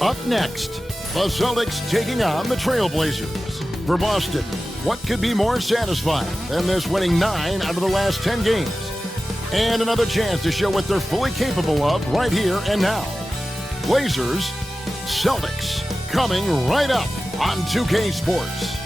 Up next, the Celtics taking on the Trailblazers. For Boston, what could be more satisfying than this winning 9 out of the last 10 games? And another chance to show what they're fully capable of right here and now. Blazers, Celtics, coming right up on 2K Sports.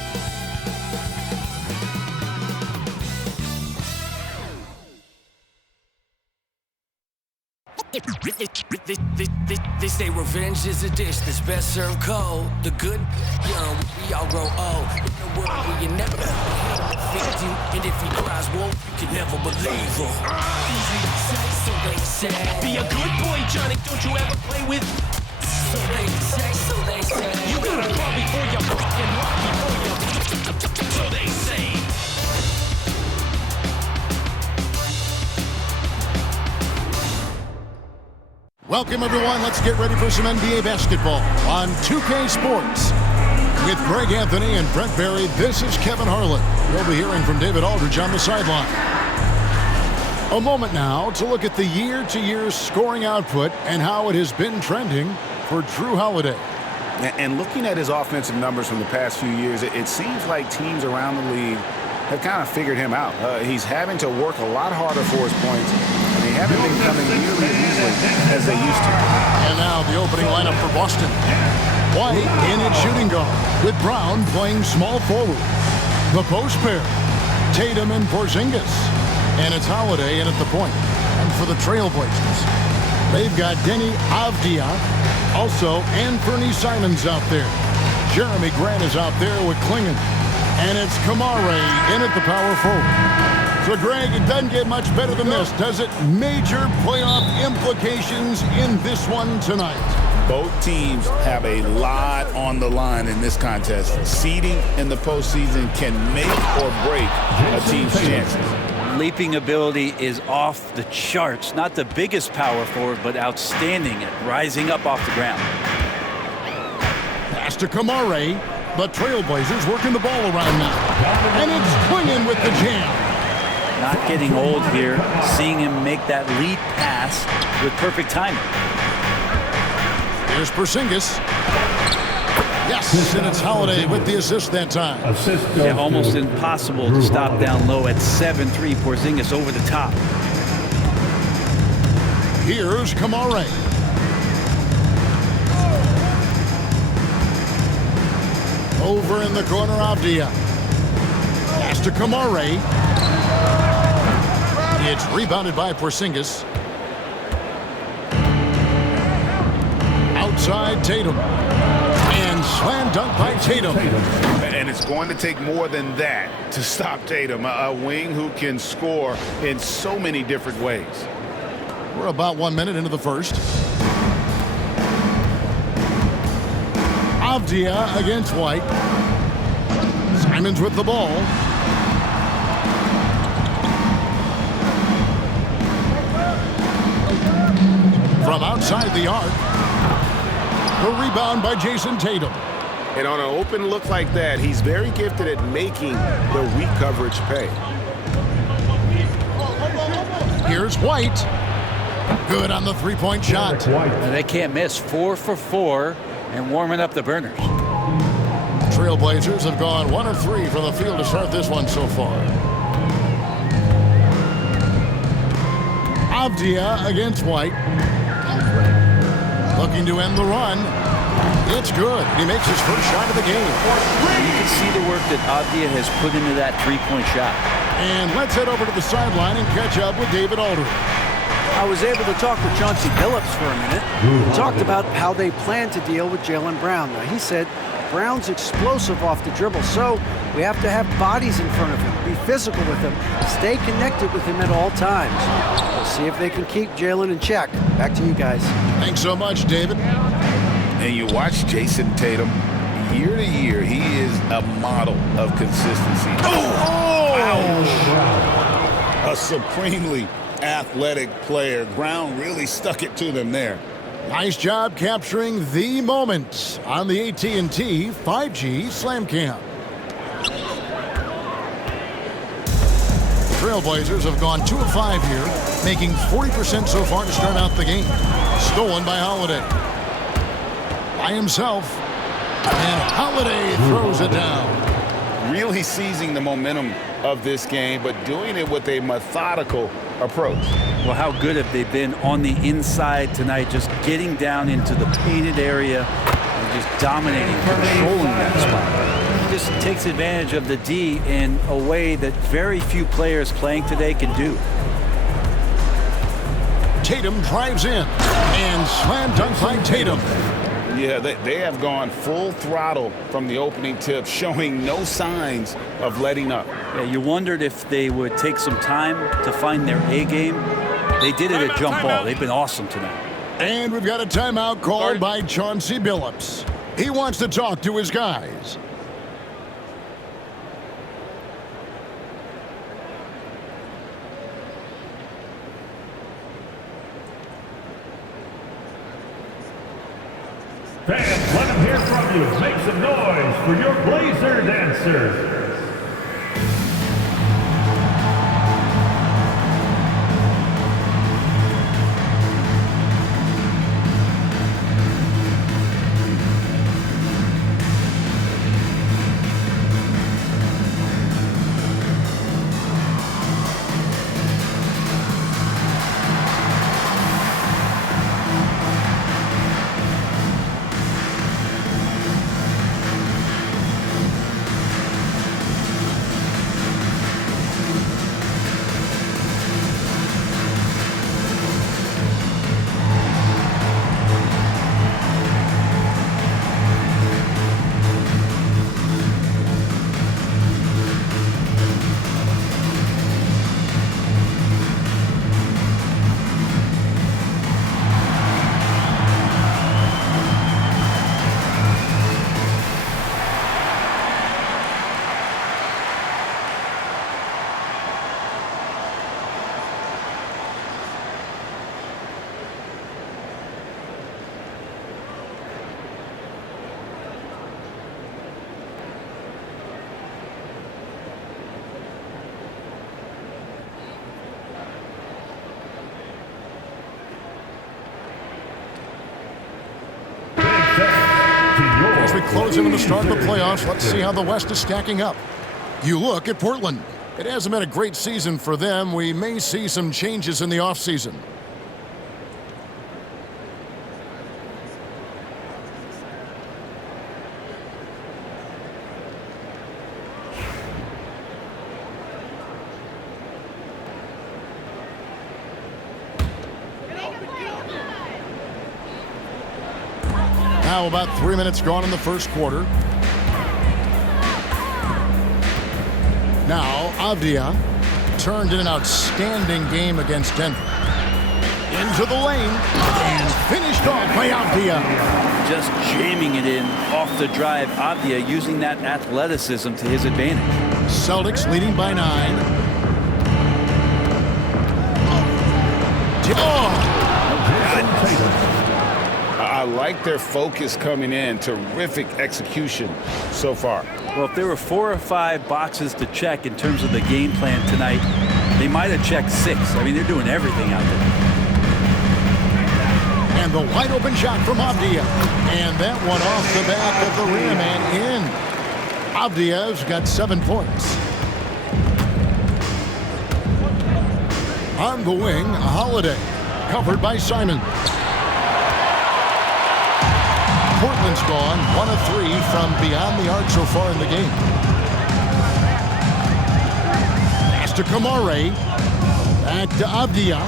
They say revenge is a dish that's best served cold. The good, young, we all grow old. In a world where you never fit you, and if he cries wolf, you can never believe him. Easy to say, so they say. Be a good boy, Johnny, don't you ever play with. So they say, so they say. You gotta crawl before you fucking walk before you. So they say. Welcome, everyone. Let's get ready for some NBA basketball on 2K Sports. With Greg Anthony and Brent Barry, this is Kevin Harlan. You'll be hearing from David Aldridge on the sideline. A moment now to look at the year-to-year scoring output and how it has been trending for Drew Holiday. And looking at his offensive numbers from the past few years, it seems like teams around the league have kind of figured him out. He's having to work a lot harder for his points. They haven't been coming nearly as easily as they used to. And now the opening lineup for Boston. White in at shooting guard, with Brown playing small forward. The post pair, Tatum and Porzingis. And it's Holiday in at the point. And for the Trailblazers, they've got Denny Avdia, also Anthony Simons out there. Jeremy Grant is out there with Klingon. And it's Camara in at the power forward. So, Greg, it doesn't get much better than this, does it? Major playoff implications in this one tonight. Both teams have a lot on the line in this contest. Seeding in the postseason can make or break a team's chances. Leaping ability is off the charts. Not the biggest power forward, but outstanding at rising up off the ground. Pass to Camara. The Trailblazers working the ball around now. And it's Klingon with the jam. Not getting old here, seeing him make that lead pass with perfect timing. Here's Porzingis. Yes, and it's Holiday with the assist that time. Yeah, almost impossible to stop down low at 7-3. Porzingis over the top. Here's Camara. Over in the corner, Avdia. Pass to Camara. It's rebounded by Porzingis. Outside Tatum. And slam dunk by Tatum. And it's going to take more than that to stop Tatum, a wing who can score in so many different ways. We're about 1 minute into the first. Avdia against White. Simons with the ball. From outside the arc. The rebound by Jayson Tatum. And on an open look like that, he's very gifted at making the weak coverage pay. Here's White. Good on the three-point shot. They can't miss. 4 for 4 and warming up the burners. Trailblazers have gone 1 of 3 from the field to start this one so far. Avdia against White. Looking to end the run. It's good. He makes his first shot of the game. You can see the work that Avdia has put into that three-point shot. And let's head over to the sideline and catch up with David Aldridge. I was able to talk with Chauncey Billups for a minute. We talked about how they plan to deal with Jaylen Brown. Now, he said Brown's explosive off the dribble, so we have to have bodies in front of him, be physical with him, stay connected with him at all times. We'll see if they can keep Jaylen in check. Back to you guys. Thanks so much, David. And you watch Jayson Tatum, year to year, he is a model of consistency. Oh! Ouch! A supremely athletic player. Brown really stuck it to them there. Nice job capturing the moment on the AT&T 5G Slam Cam. Trailblazers have gone 2 of 5 here, making 40% so far to start out the game. Stolen by Holiday. by himself. And Holiday throws it down. Really seizing the momentum of this game, but doing it with a methodical approach. Well, how good have they been on the inside tonight, just getting down into the painted area and just dominating, controlling that spot. He just takes advantage of the D in a way that very few players playing today can do. Tatum drives in and slam dunk by Tatum. Yeah, they have gone full throttle from the opening tip, showing no signs of letting up. Yeah, you wondered if they would take some time to find their A game. They did it at jump ball. They've been awesome tonight. And we've got a timeout called by Chauncey Billups. He wants to talk to his guys. Fans, let them hear from you. Make some noise for your Blazer dancers. As we close in on the start of the playoffs, let's see how the West is stacking up. You look at Portland. It hasn't been a great season for them. We may see some changes in the offseason. Now about 3 minutes gone in the first quarter. Now Avdia turned in an outstanding game against Denver. Into the lane and finished off by Avdia. Just jamming it in off the drive. Avdia using that athleticism to his advantage. Celtics leading by 9. I like their focus coming in. Terrific execution so far. Well, if there were 4 or 5 boxes to check in terms of the game plan tonight, they might have checked 6. I mean, they're doing everything out there. And the wide open shot from Avdia. And that one off the back of the rim and in. Avdia's got 7 points. On the wing, Holiday. Covered by Simon. Portland's gone 1 of 3 from beyond the arc so far in the game. Pass to Camara. Back to Avdia.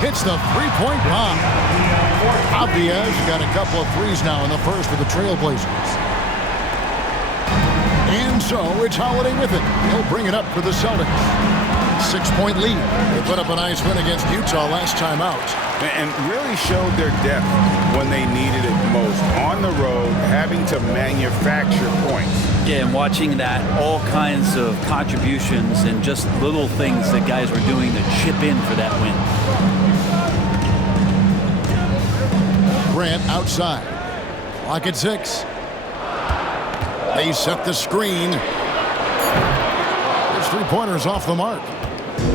Hits the three-point bomb. Avdia's got a couple of threes now in the first for the Trailblazers. And so it's Holiday with it. He'll bring it up for the Celtics. 6-point lead. They put up a nice win against Utah last time out. And really showed their depth when they needed it most. On the road, having to manufacture points. Yeah, and watching that, all kinds of contributions and just little things that guys were doing to chip in for that win. Grant outside. Clock at 6. They set the screen. His three-pointers off the mark.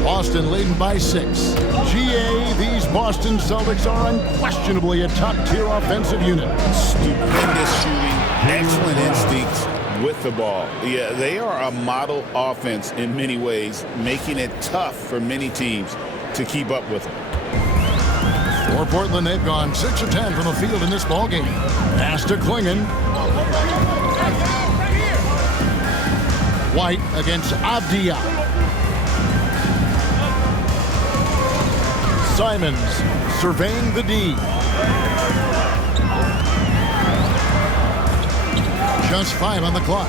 Boston leading by 6. GA, these Boston Celtics are unquestionably a top-tier offensive unit. Stupendous shooting, excellent instincts with the ball. Yeah, they are a model offense in many ways, making it tough for many teams to keep up with them. For Portland, they've gone 6 of 10 from the field in this ballgame. Pass to Klingon. White against Abdia. Simons surveying the D. Just 5 on the clock.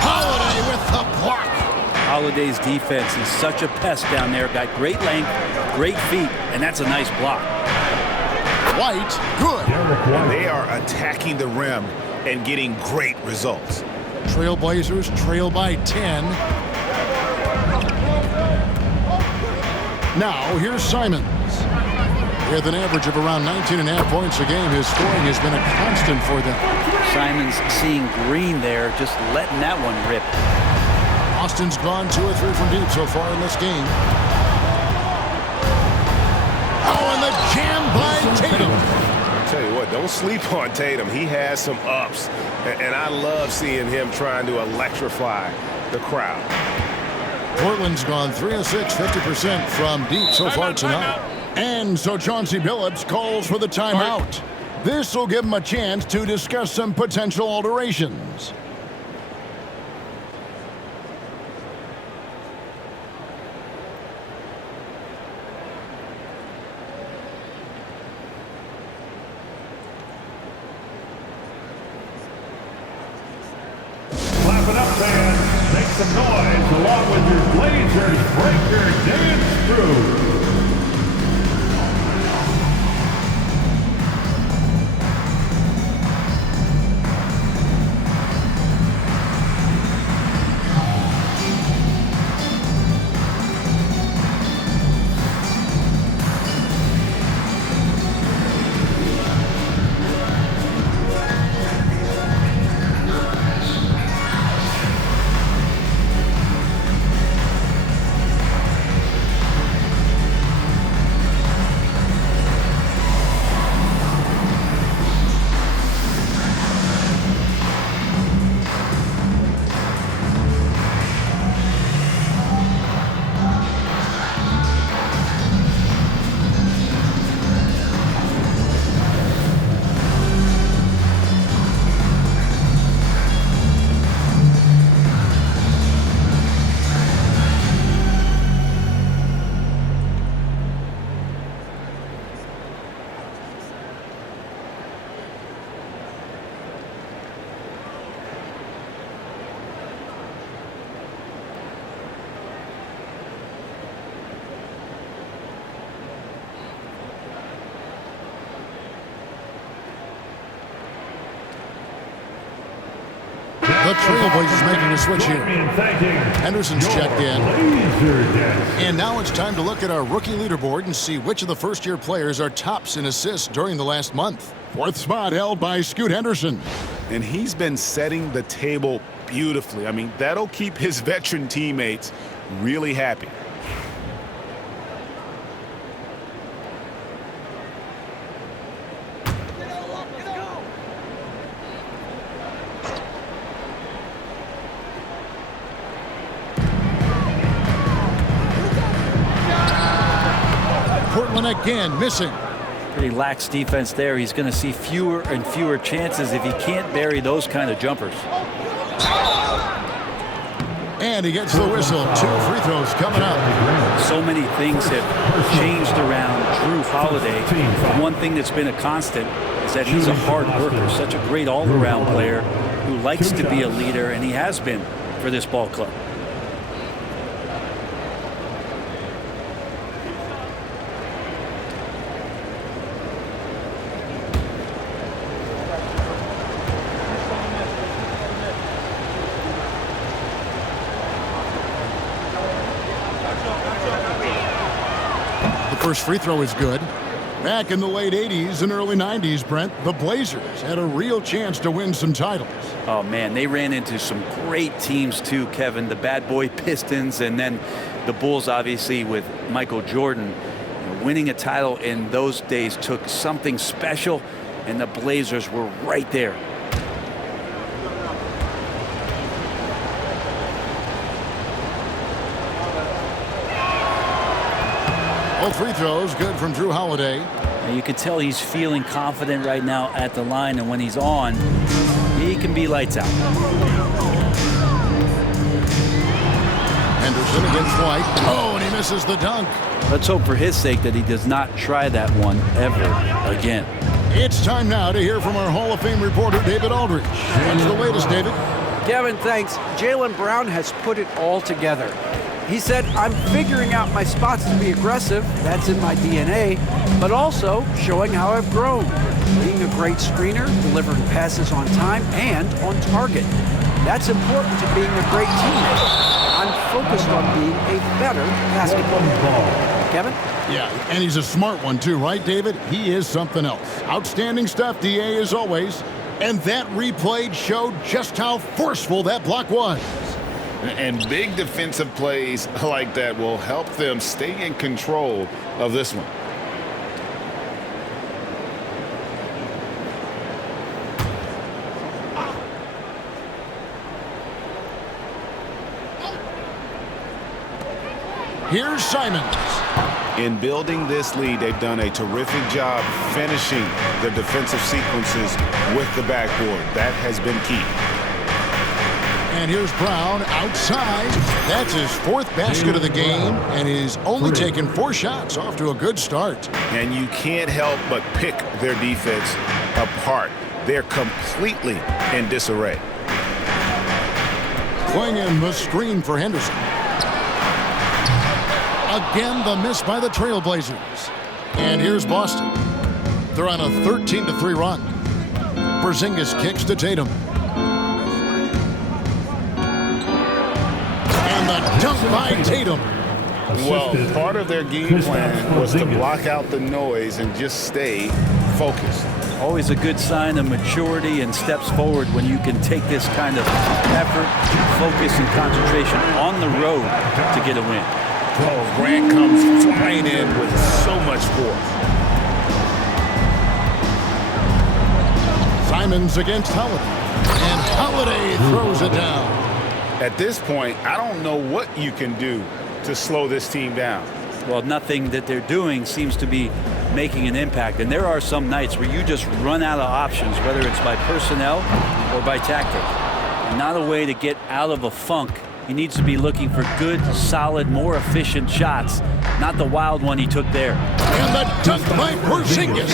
Holiday with the block. Holiday's defense is such a pest down there. Got great length, great feet, and that's a nice block. White, good. And they are attacking the rim and getting great results. Trailblazers trail by 10. Now, here's Simons. With an average of around 19.5 points a game, his scoring has been a constant for them. Simons seeing green there, just letting that one rip. Austin's gone 2 or 3 from deep so far in this game. Oh, and the jam by Tatum. I'll tell you what, don't sleep on Tatum. He has some ups, and I love seeing him trying to electrify the crowd. Portland's gone 3 of 6, 50% from deep so far tonight. And so Chauncey Billups calls for the timeout. This will give him a chance to discuss some potential alterations. Clap it up, fans. Make some noise along with your Blazers breaker dance crew. The Trailblazers making a switch here. Henderson's checked in. And now it's time to look at our rookie leaderboard and see which of the first-year players are tops in assists during the last month. 4th spot held by Scoot Henderson. And he's been setting the table beautifully. I mean, that'll keep his veteran teammates really happy. Portland again missing. Pretty lax defense there. He's going to see fewer and fewer chances if he can't bury those kind of jumpers. And he gets the whistle. 2 free throws coming up. So many things have changed around Drew Holiday. The one thing that's been a constant is that he's a hard worker, such a great all-around player who likes to be a leader, and he has been for this ball club. First free throw is good. Back in the late 80s and early 90s, Brent, the Blazers had a real chance to win some titles. Oh, man, they ran into some great teams, too, Kevin. The bad boy Pistons and then the Bulls, obviously, with Michael Jordan. Winning a title in those days took something special, and the Blazers were right there. All free throws good from Drew Holiday. And you could tell he's feeling confident right now at the line, and when he's on, he can be lights out. Henderson against White. Oh, and he misses the dunk. Let's hope for his sake that he does not try that one ever again. It's time now to hear from our Hall of Fame reporter, David Aldridge. What's the latest, David? Kevin, thanks. Jaylen Brown has put it all together. He said, I'm figuring out my spots to be aggressive. That's in my DNA. But also showing how I've grown. Being a great screener, delivering passes on time and on target. That's important to being a great teammate. I'm focused on being a better basketball player. Kevin? Yeah, and he's a smart one too, right, David? He is something else. Outstanding stuff, DA, as always. And that replay showed just how forceful that block was. And big defensive plays like that will help them stay in control of this one. Here's Simons. In building this lead, they've done a terrific job finishing their defensive sequences with the backboard. That has been key. And here's Brown outside. That's his fourth basket of the game, and he's only taken 4 shots, off to a good start. And you can't help but pick their defense apart. They're completely in disarray. Playing in the screen for Henderson. Again, the miss by the Trailblazers. And here's Boston. They're on a 13-3 run. Porzingis kicks to Tatum. And the dunk by Tatum. Well, part of their game plan was to block out the noise and just stay focused. Always a good sign of maturity and steps forward when you can take this kind of effort, focus, and concentration on the road to get a win. Oh, Grant comes flying in with so much force. Simons against Holiday. And Holiday throws it down. At this point, I don't know what you can do to slow this team down. Well, nothing that they're doing seems to be making an impact. And there are some nights where you just run out of options, whether it's by personnel or by tactic. And not a way to get out of a funk. He needs to be looking for good, solid, more efficient shots, not the wild one he took there. And the dunk by Porzingis.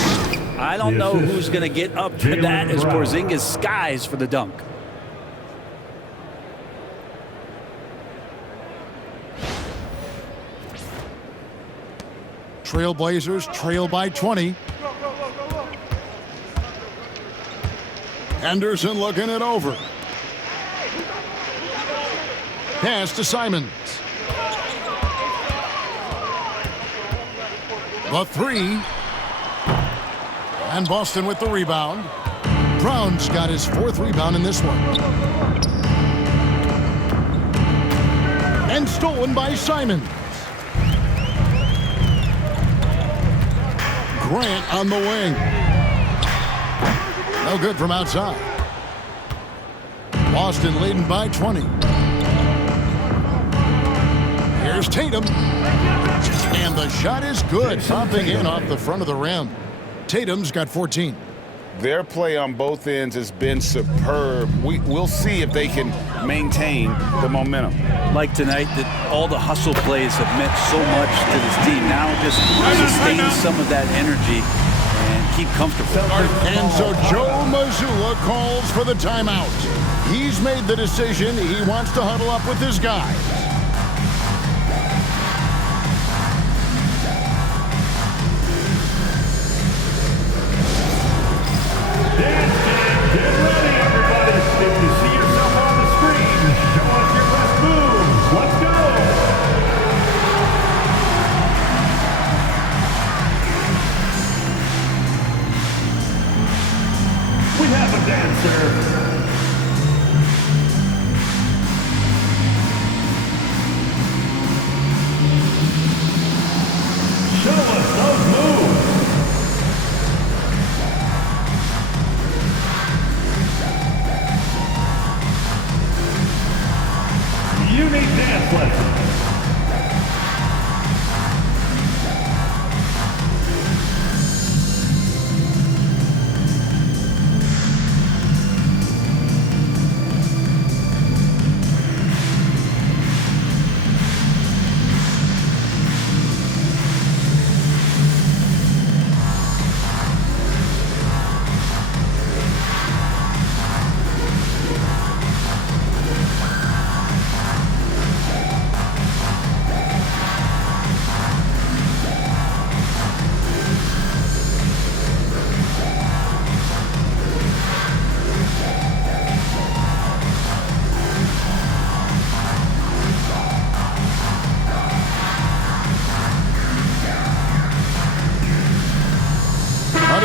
I don't know who's going to get up to that as Porzingis skies for the dunk. Trailblazers trail by 20. Henderson looking it over. Pass to Simons. The 3. And Boston with the rebound. Brown's got his 4th rebound in this one. And stolen by Simons. Grant on the wing. No good from outside. Boston leading by 20. Here's Tatum. And the shot is good, popping in off the front of the rim. Tatum's got 14. Their play on both ends has been superb. We'll see if they can maintain the momentum. Like tonight, that all the hustle plays have meant so much to this team. Now just sustain some of that energy and keep comfortable. And so Joe Mazzulla calls for the timeout. He's made the decision. He wants to huddle up with his guys. Get ready, everybody. If you see yourself on the screen, show us your best moves. Let's go.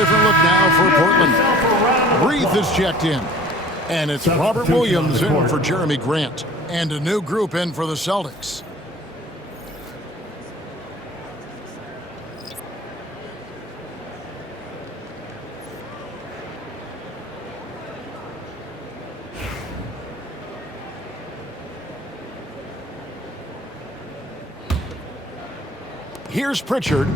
different look now for Portland. Reith is checked in. And it's Robert Williams in for Jeremy Grant. And a new group in for the Celtics. Here's Pritchard.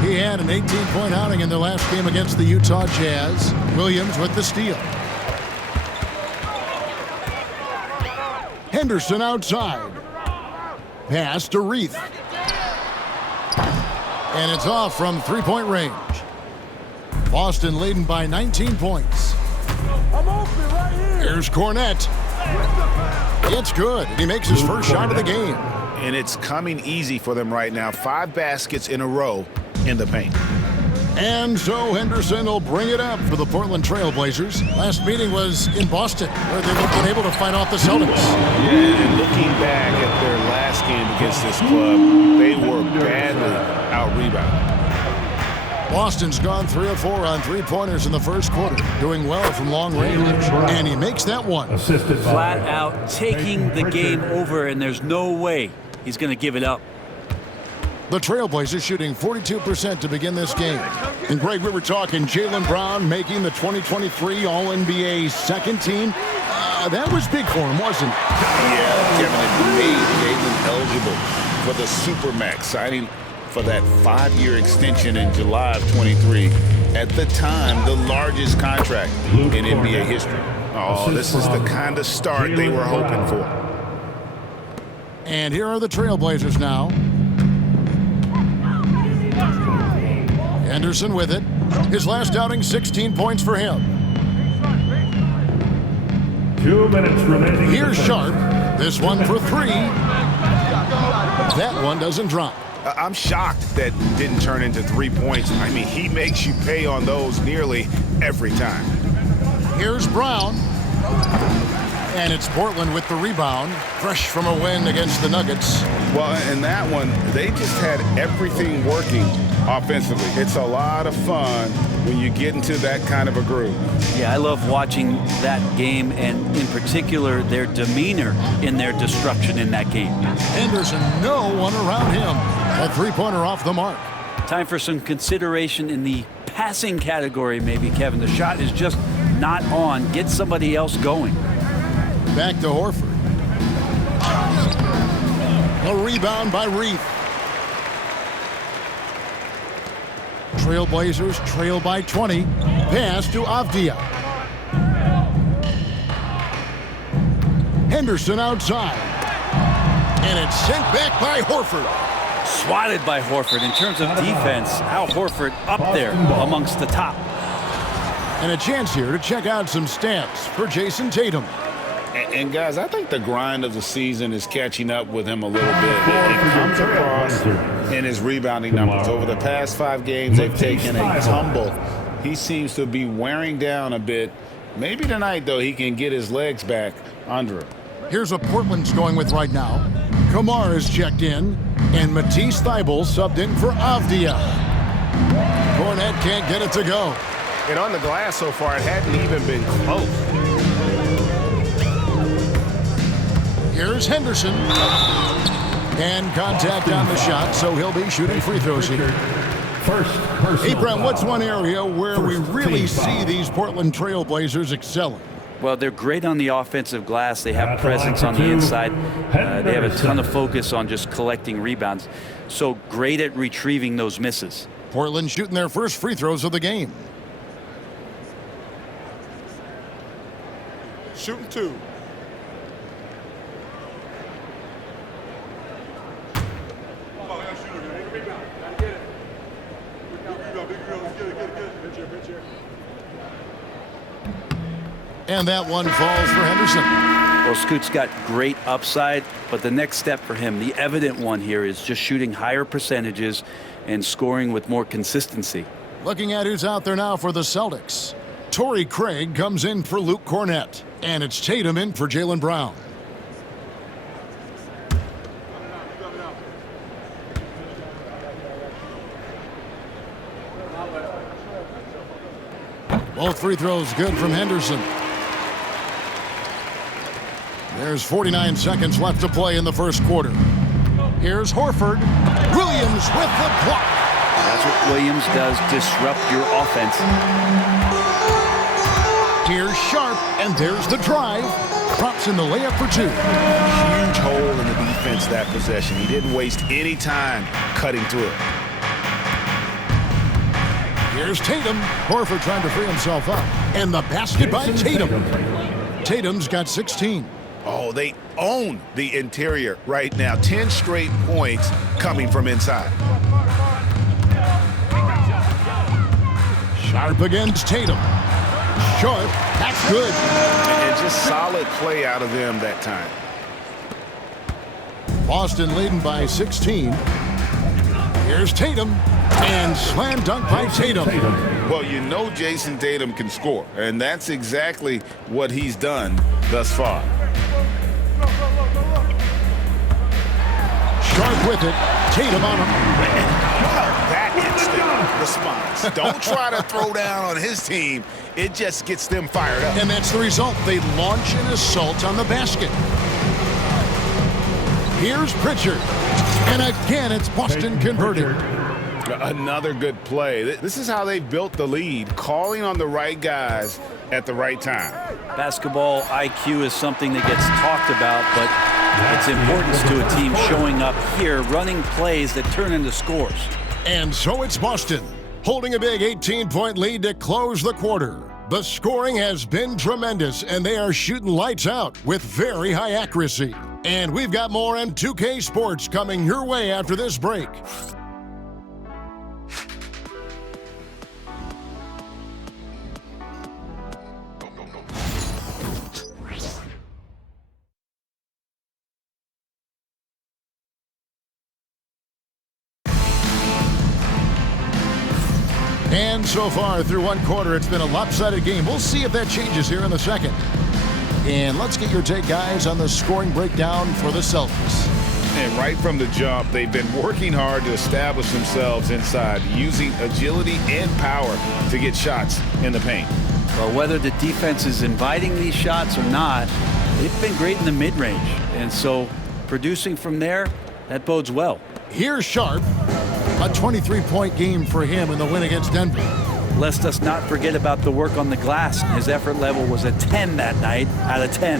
He had an 18-point outing in their last game against the Utah Jazz. Williams with the steal. Henderson outside. Pass to Reith. And it's off from three-point range. Boston leading by 19 points. Here's Cornette. It's good. He makes his first shot of the game. And it's coming easy for them right now. 5 baskets in a row in the paint. And so Henderson will bring it up for the Portland Trail Blazers. Last meeting was in Boston, where they've been able to fight off the Celtics. Yeah, and looking back at their last game against this club, they were badly out-rebounded. Boston's gone 3 of 4 on three-pointers in the first quarter, doing well from long range, and he makes that one. Flat out taking the game over, and there's no way he's going to give it up. The Trailblazers shooting 42% to begin this game. And Greg, we were talking Jaylen Brown making the 2023 All-NBA second team. That was big for him, wasn't it? Yeah, Kevin, it made Jaylen eligible for the Supermax, signing for that 5-year extension in July of 23. At the time, the largest contract in NBA history. Oh, this is the kind of start they were hoping for. And here are the Trailblazers now. Henderson with it. His last outing, 16 points for him. 2 minutes remaining. Here's Sharp. This one for 3. That one doesn't drop. I'm shocked that didn't turn into 3 points. I mean, he makes you pay on those nearly every time. Here's Brown. And it's Portland with the rebound, fresh from a win against the Nuggets. Well, in that one, they just had everything working offensively. It's a lot of fun when you get into that kind of a groove. Yeah, I love watching that game, and in particular, their demeanor in their destruction in that game. Henderson, no one around him. A three-pointer off the mark. Time for some consideration in the passing category, maybe, Kevin. The shot is just not on. Get somebody else going. Back to Horford. A rebound by Reith. Trailblazers trail by 20. Pass to Avdia. Henderson outside. And it's sent back by Horford. Swatted by Horford. In terms of defense, Al Horford up there amongst the top. And a chance here to check out some stats for Jayson Tatum. And guys, I think the grind of the season is catching up with him a little bit. It comes across in his rebounding numbers. Over the past 5 games, they've taken a tumble. He seems to be wearing down a bit. Maybe tonight, though, he can get his legs back under him. Here's what Portland's going with right now. Camara is checked in, and Matisse Thybulle subbed in for Avdia. Cornette can't get it to go. And on the glass so far, it hadn't even been close. Here's Henderson. And contact on the shot, so he'll be shooting free throws here. Hey, Brown, what's one area where we really see these Portland Trailblazers excelling? Well, they're great on the offensive glass. They have presence on the inside. They have a ton of focus on just collecting rebounds. So great at retrieving those misses. Portland shooting their first free throws of the game. Shooting 2. And that one falls for Henderson. Well, Scoot's got great upside, but the next step for him, the evident one here, is just shooting higher percentages and scoring with more consistency. Looking at who's out there now for the Celtics. Torrey Craig comes in for Luke Cornette. And it's Tatum in for Jaylen Brown. Both free throws good from Henderson. There's 49 seconds left to play in the first quarter. Here's Horford. Williams with the block. That's what Williams does, disrupt your offense. Here's Sharp, and there's the drive. Drops in the layup for two. Huge hole in the defense that possession. He didn't waste any time cutting through it. Here's Tatum. Horford trying to free himself up. And the basket by Tatum. Tatum's got 16. Oh, they own the interior right now. 10 straight points coming from inside. Sharp against Tatum. Short. That's good. And just solid play out of them that time. Boston leading by 16. Here's Tatum. And slam dunk by Tatum. Well, you know Jayson Tatum can score, and that's exactly what he's done thus far. Sharp with it. Tatum on him. That instant response. Don't try to throw down on his team. It just gets them fired up. And that's the result. They launch an assault on the basket. Here's Pritchard. And again, it's Boston converted. Another good play. This is how they built the lead, calling on the right guys at the right time. Basketball IQ is something that gets talked about, but its importance to a team showing up here, running plays that turn into scores. And so it's Boston, holding a big 18-point lead to close the quarter. The scoring has been tremendous, and they are shooting lights out with very high accuracy. And we've got more M2K Sports coming your way after this break. And so far through one quarter, it's been a lopsided game. We'll see if that changes here in the second. And let's get your take, guys, on the scoring breakdown for the Celtics. And right from the jump, they've been working hard to establish themselves inside, using agility and power to get shots in the paint. Well, whether the defense is inviting these shots or not, they've been great in the mid-range. And so producing from there, that bodes well. Here's Sharp. A 23-point game for him in the win against Denver. Lest us not forget about the work on the glass. His effort level was a 10 that night out of 10.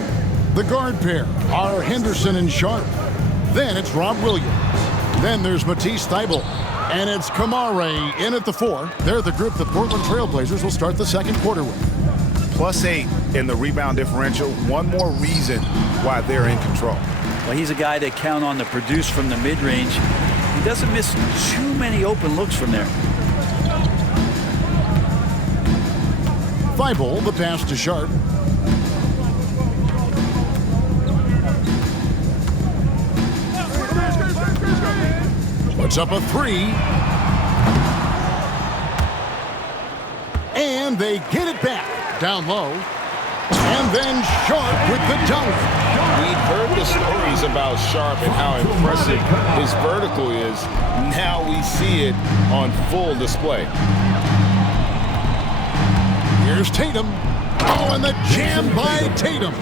The guard pair are Henderson and Sharp. Then it's Rob Williams. Then there's Matisse Thybulle. And it's Camara in at the 4. They're the group the Portland Trailblazers will start the second quarter with. +8 in the rebound differential. One more reason why they're in control. Well, he's a guy they count on to produce from the mid-range. He doesn't miss too many open looks from there. Thybulle, the pass to Sharp. Puts up a 3. And they get it back down low. And then Sharp with the dunk. We've heard the stories about Sharp and how impressive his vertical is. Now we see it on full display. Here's Tatum. Oh, and the jam by Tatum.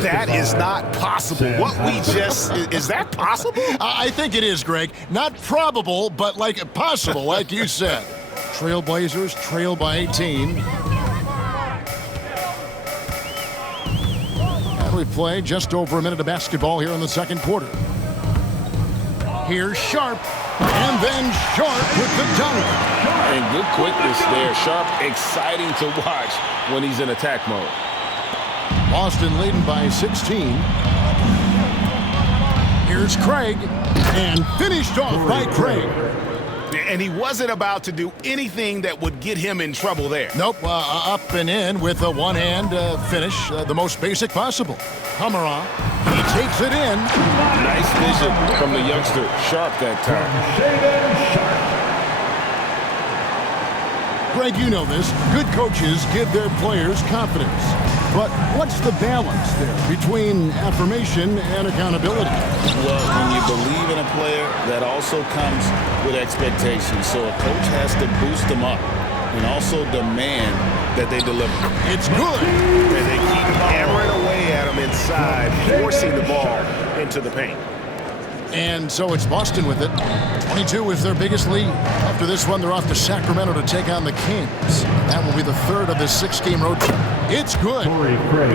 That is not possible. What we just, is that possible? I think it is, Greg. Not probable, but like possible, like you said. Trailblazers trail by 18. We play just over a minute of basketball here in the second quarter. Here's Sharp, and then Sharp with the dunk. And good quickness there. Sharp, exciting to watch when he's in attack mode. Boston leading by 16. Here's Craig, and finished off by Craig. And he wasn't about to do anything that would get him in trouble there. Nope, up and in with a one-hand finish, the most basic possible. Camara, he takes it in. Nice vision from the youngster, Sharp, that time. Greg, you know this. Good coaches give their players confidence. But what's the balance there between affirmation and accountability? Well, when you believe in a player, that also comes with expectations. So a coach has to boost them up and also demand that they deliver. It's good. And they keep hammering away at him inside, forcing the ball into the paint. And so it's Boston with it. 22 is their biggest lead. After this one, they're off to Sacramento to take on the Kings. That will be the third of this 6-game road trip. It's good.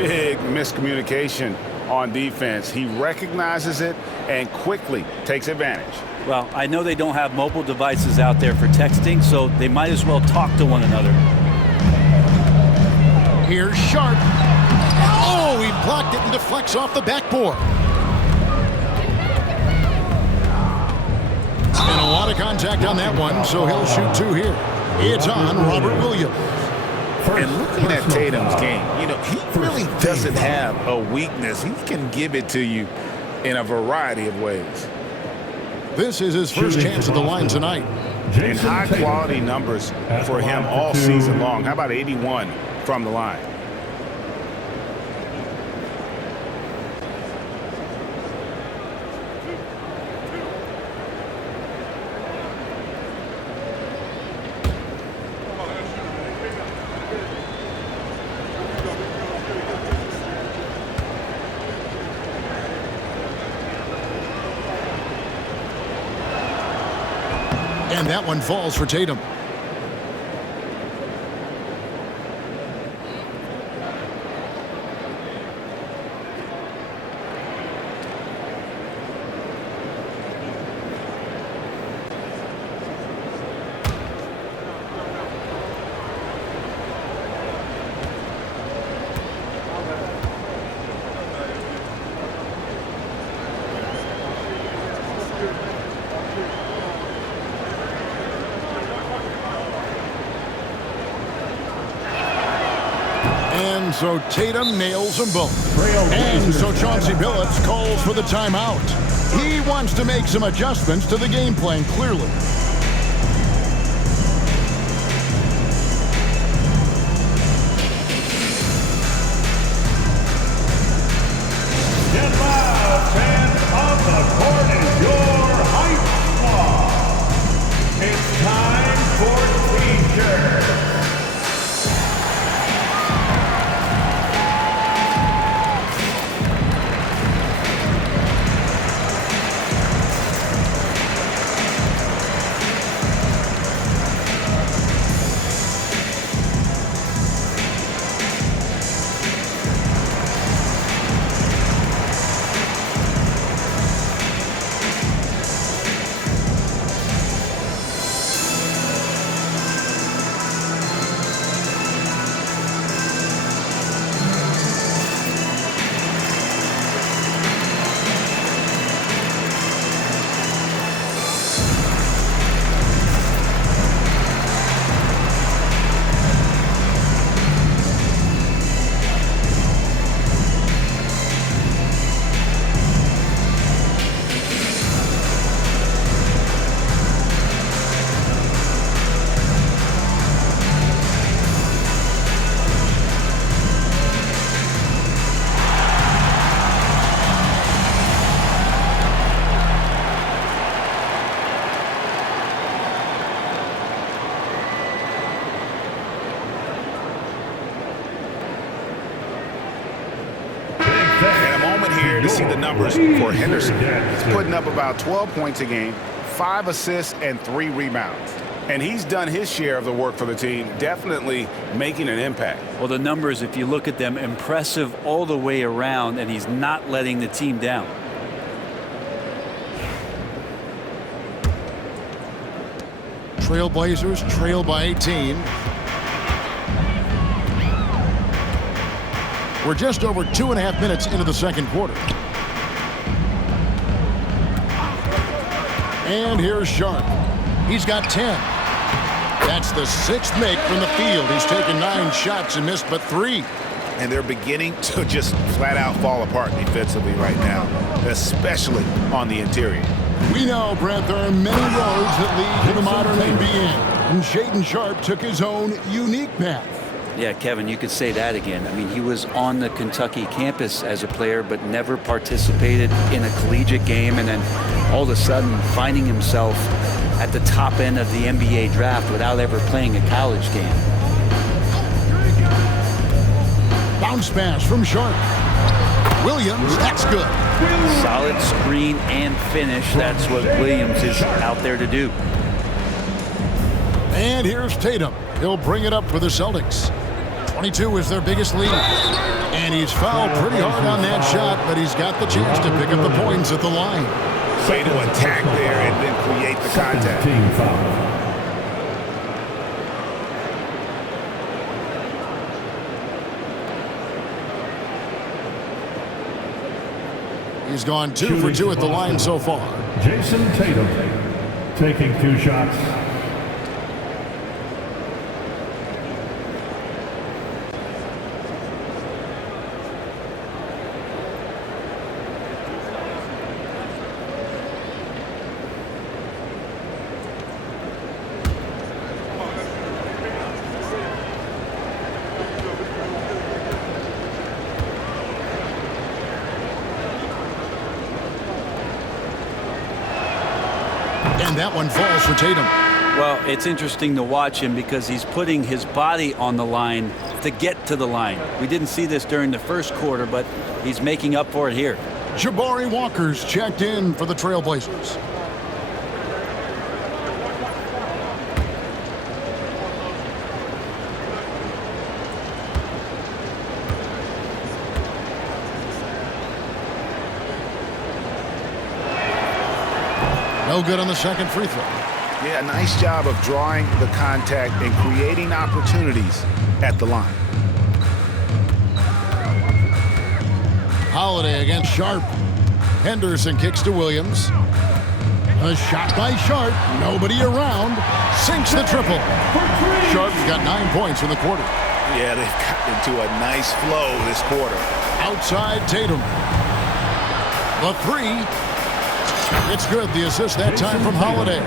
Big miscommunication on defense. He recognizes it and quickly takes advantage. Well, I know they don't have mobile devices out there for texting, so they might as well talk to one another. Here's Sharp. Oh, he blocked it and deflects off the backboard. And a lot of contact on that one, so he'll shoot 2 here. It's on Robert Williams. And looking at Tatum's game, you know, he really doesn't have a weakness. He can give it to you in a variety of ways. This is his first chance at the line tonight. And high-quality numbers for him all season long. How about 81 from the line? And that one falls for Tatum. And so Tatum nails them both. And so Chauncey Billups calls for the timeout. He wants to make some adjustments to the game plan, clearly. Get loud, fans on the court is your hype squad. It's time for T-shirts. To see the numbers for Henderson. He's putting up about 12 points a game, 5 assists, and 3 rebounds. And he's done his share of the work for the team, definitely making an impact. Well, the numbers, if you look at them, impressive all the way around, and he's not letting the team down. Trailblazers trail by 18. We're just over 2.5 minutes into the second quarter. And here's Sharp. He's got 10. That's the 6th make from the field. He's taken 9 shots and missed but 3. And they're beginning to just flat out fall apart defensively right now, especially on the interior. We know, Brent, there are many roads that lead to the modern NBA. And Shaedon Sharp took his own unique path. Yeah, Kevin, you could say that again. I mean, he was on the Kentucky campus as a player, but never participated in a collegiate game, and then all of a sudden finding himself at the top end of the NBA draft without ever playing a college game. Bounce pass from Sharp. Williams, that's good. Solid screen and finish. That's what Williams is out there to do. And here's Tatum. He'll bring it up for the Celtics. 22 is their biggest lead. And he's fouled pretty hard on that shot, but he's got the chance to pick up the points at the line. Way to attack there and then create the contact. Team foul. He's gone 2 for 2 at the line so far. Jayson Tatum taking 2 shots. And that one falls for Tatum. Well, it's interesting to watch him because he's putting his body on the line to get to the line. We didn't see this during the first quarter, but he's making up for it here. Jabari Walker's checked in for the Trailblazers. No good on the second free throw. Yeah, nice job of drawing the contact and creating opportunities at the line. Holiday against Sharp. Henderson kicks to Williams. A shot by Sharp. Nobody around. Sinks the triple. Sharp's got 9 points in the quarter. Yeah, they've gotten into a nice flow this quarter. Outside Tatum. The three. It's good. The assist that time from Holiday.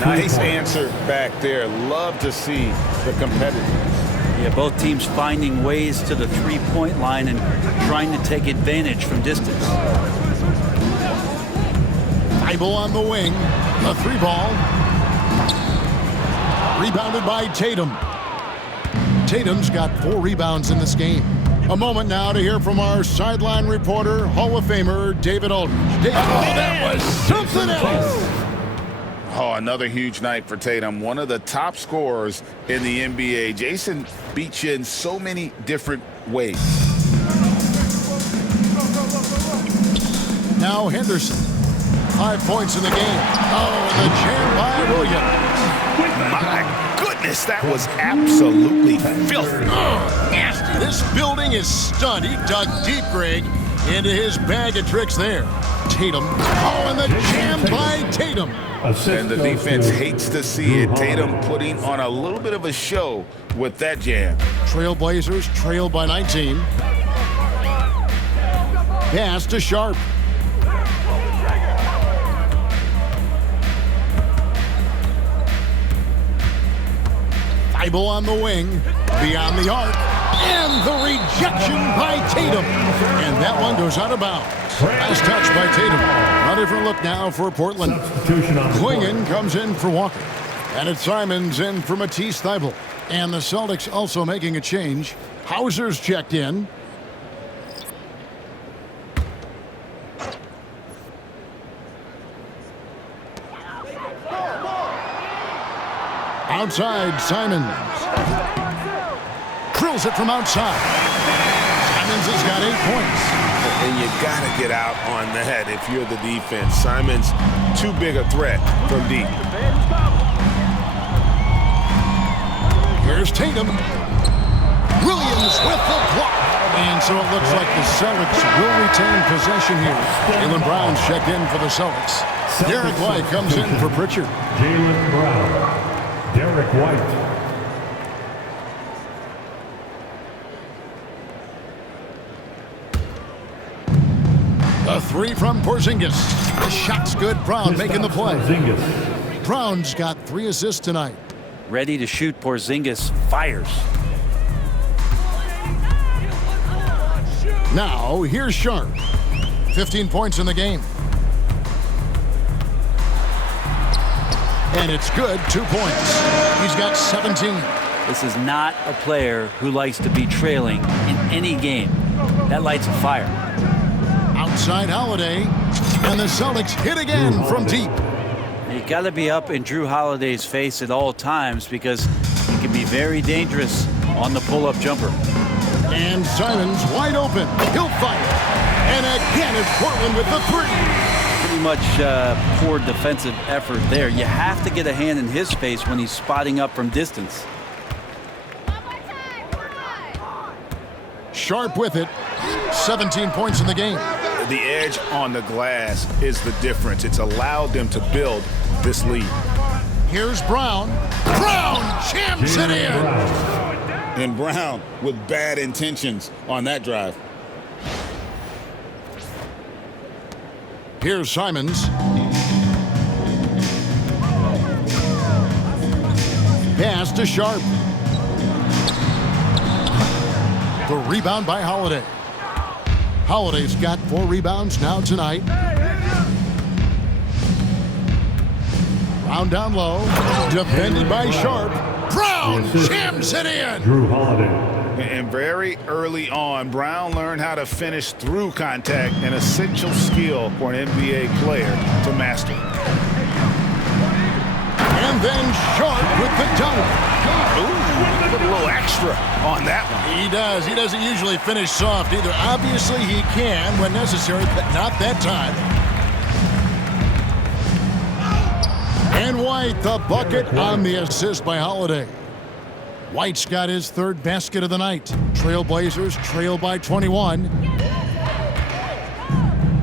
Nice answer back there. Love to see the competitiveness. Yeah, both teams finding ways to the three-point line and trying to take advantage from distance. Bible on the wing. The three ball. Rebounded by Tatum. Tatum's got 4 rebounds in this game. A moment now to hear from our sideline reporter, Hall of Famer David Aldridge. David, that was something else. Oh, another huge night for Tatum. One of the top scorers in the NBA. Jayson beat you in so many different ways. Now Henderson. 5 points in the game. Oh, and the jam by Williams. My goodness, that was absolutely filthy. Oh, nasty. This building is stunned. He dug deep, Greg, into his bag of tricks there. Tatum. Oh, and the jam by Tatum. And the defense hates to see it. Tatum putting on a little bit of a show with that jam. Trailblazers trail by 19. Pass to Sharp. Bible on the wing, beyond the arc, and the rejection by Tatum. And that one goes out of bounds. Nice touch by Tatum. A different look now for Portland. Klingon comes in for Walker. And it's Simons in for Matisse Thybulle. And the Celtics also making a change. Hauser's checked in. Outside, Simons. Drills it from outside. Simons has got 8 points. And you got to get out on that if you're the defense. Simons, too big a threat from deep. Here's Tatum. Williams with the block. And so it looks like the Celtics will retain possession here. Jaylen Brown's checked in for the Celtics. Derek White comes in for Pritchard. Jaylen Brown. Derek White. A three from Porzingis. The shot's good. Brown making the play. Porzingis. Brown's got 3 assists tonight. Ready to shoot. Porzingis fires. Now, here's Sharp. 15 points in the game. And it's good, 2 points. He's got 17. This is not a player who likes to be trailing in any game. That lights a fire. Outside Holiday, and the Celtics hit again from deep. You got to be up in Drew Holiday's face at all times because he can be very dangerous on the pull-up jumper. And Simons wide open. He'll fire. And again, it's Portland with the three. Pretty much poor defensive effort there. You have to get a hand in his face when he's spotting up from distance. Sharp with it. 17 points in the game. The edge on the glass is the difference. It's allowed them to build this lead. Here's Brown. Brown jams it in. And Brown with bad intentions on that drive. Here's Simons. Pass to Sharp. The rebound by Holiday. Holiday's got 4 rebounds now tonight. Brown down low. Defended by Sharp. Brown jams it in. Drew Holiday. And very early on, Brown learned how to finish through contact, an essential skill for an NBA player to master. And then Sharp with the dunk. Ooh, put a little extra on that one. He does. He doesn't usually finish soft either. Obviously, he can when necessary, but not that time. And White, the bucket on the assist by Holiday. White's got his 3rd basket of the night. Trailblazers trail by 21.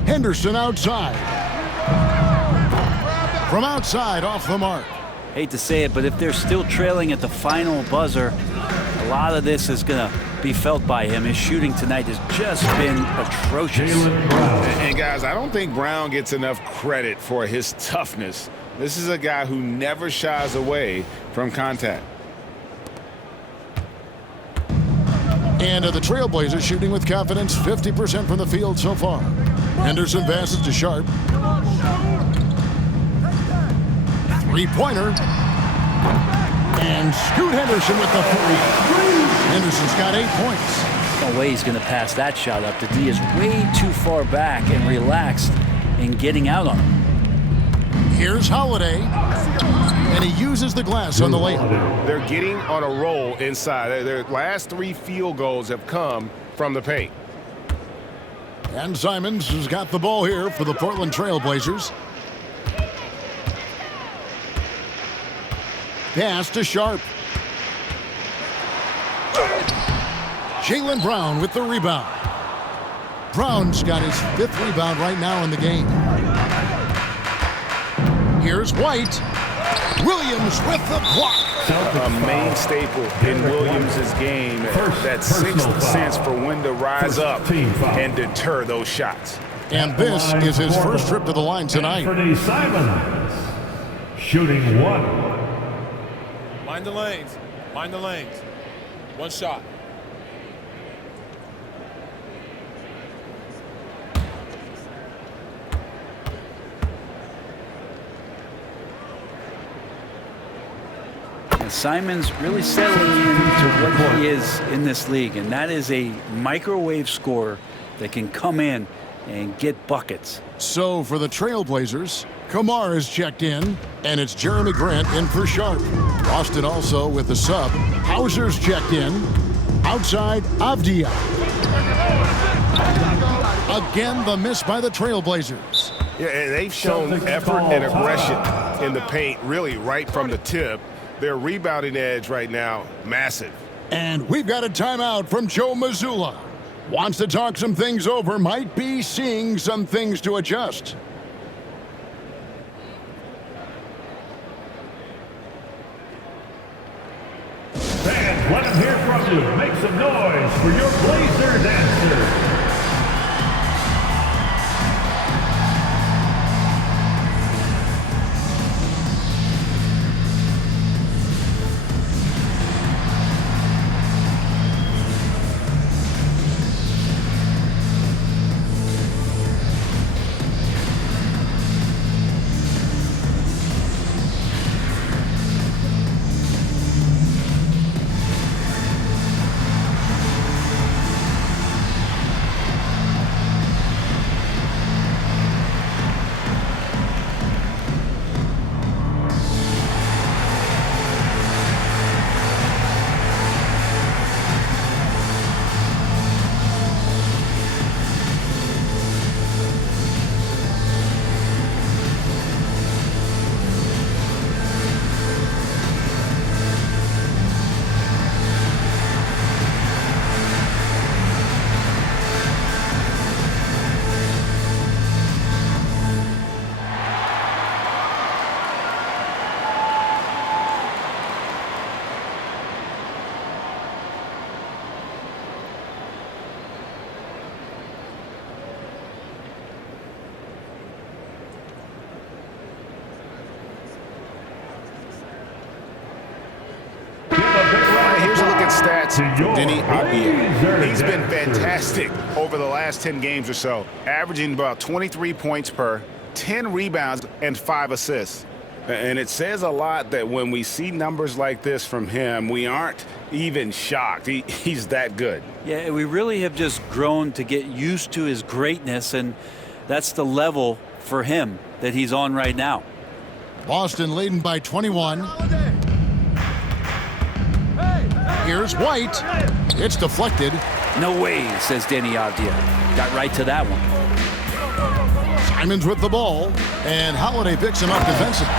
Henderson outside. From outside, off the mark. Hate to say it, but if they're still trailing at the final buzzer, a lot of this is going to be felt by him. His shooting tonight has just been atrocious. And guys, I don't think Brown gets enough credit for his toughness. This is a guy who never shies away from contact. And the Trailblazers shooting with confidence, 50% from the field so far. Henderson passes to Sharp. 3-pointer. And Scoot Henderson with the 3. Henderson's got 8 points. No way he's going to pass that shot up. The D is way too far back and relaxed in getting out on him. Here's Holiday. And he uses the glass on the layup. They're getting on a roll inside. Their last 3 field goals have come from the paint. And Simons has got the ball here for the Portland Trailblazers. Pass to Sharp. Jaylen Brown with the rebound. Brown's got his 5th rebound right now in the game. Here's White. Williams with the block. A main staple in Williams' game, that 6th sense for when to rise up and deter those shots. And this is his first trip to the line tonight. Anthony Simons, shooting 1. Mind the lanes. Mind the lanes. 1 shot. Simons really settling into what he is in this league, and that is a microwave scorer that can come in and get buckets. So for the Trailblazers, Camara is checked in, and it's Jeremy Grant in for Sharp. Boston also with the sub. Hauser's checked in. Outside, Avdia. Again, the miss by the Trailblazers. Yeah, and they've shown effort and aggression in the paint, really right from the tip. Their rebounding edge right now, massive. And we've got a timeout from Joe Mazzulla. Wants to talk some things over, might be seeing some things to adjust. Fans, let them hear from you. Make some noise for your Blazers answer. Denny Abdia. He's been fantastic over the last 10 games or so, averaging about 23 points per, 10 rebounds, and 5 assists. And it says a lot that when we see numbers like this from him, we aren't even shocked. He's that good. Yeah, we really have just grown to get used to his greatness, and that's the level for him that he's on right now. Boston leading by 21. Here's White. It's deflected. No way, says Denny Avdia. Got right to that one. Simons with the ball, and Holiday picks him up defensively.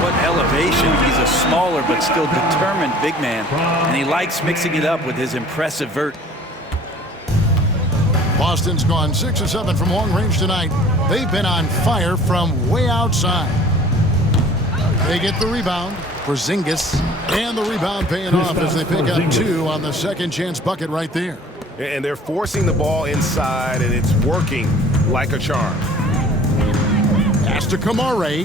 What elevation. He's a smaller but still determined big man, and he likes mixing it up with his impressive vert. Boston's gone 6 of 7 from long range tonight. They've been on fire from way outside. They get the rebound. Porzingis, and the rebound paying off as they pick up 2 on the second chance bucket right there. And they're forcing the ball inside, and it's working like a charm. Pass to Camara.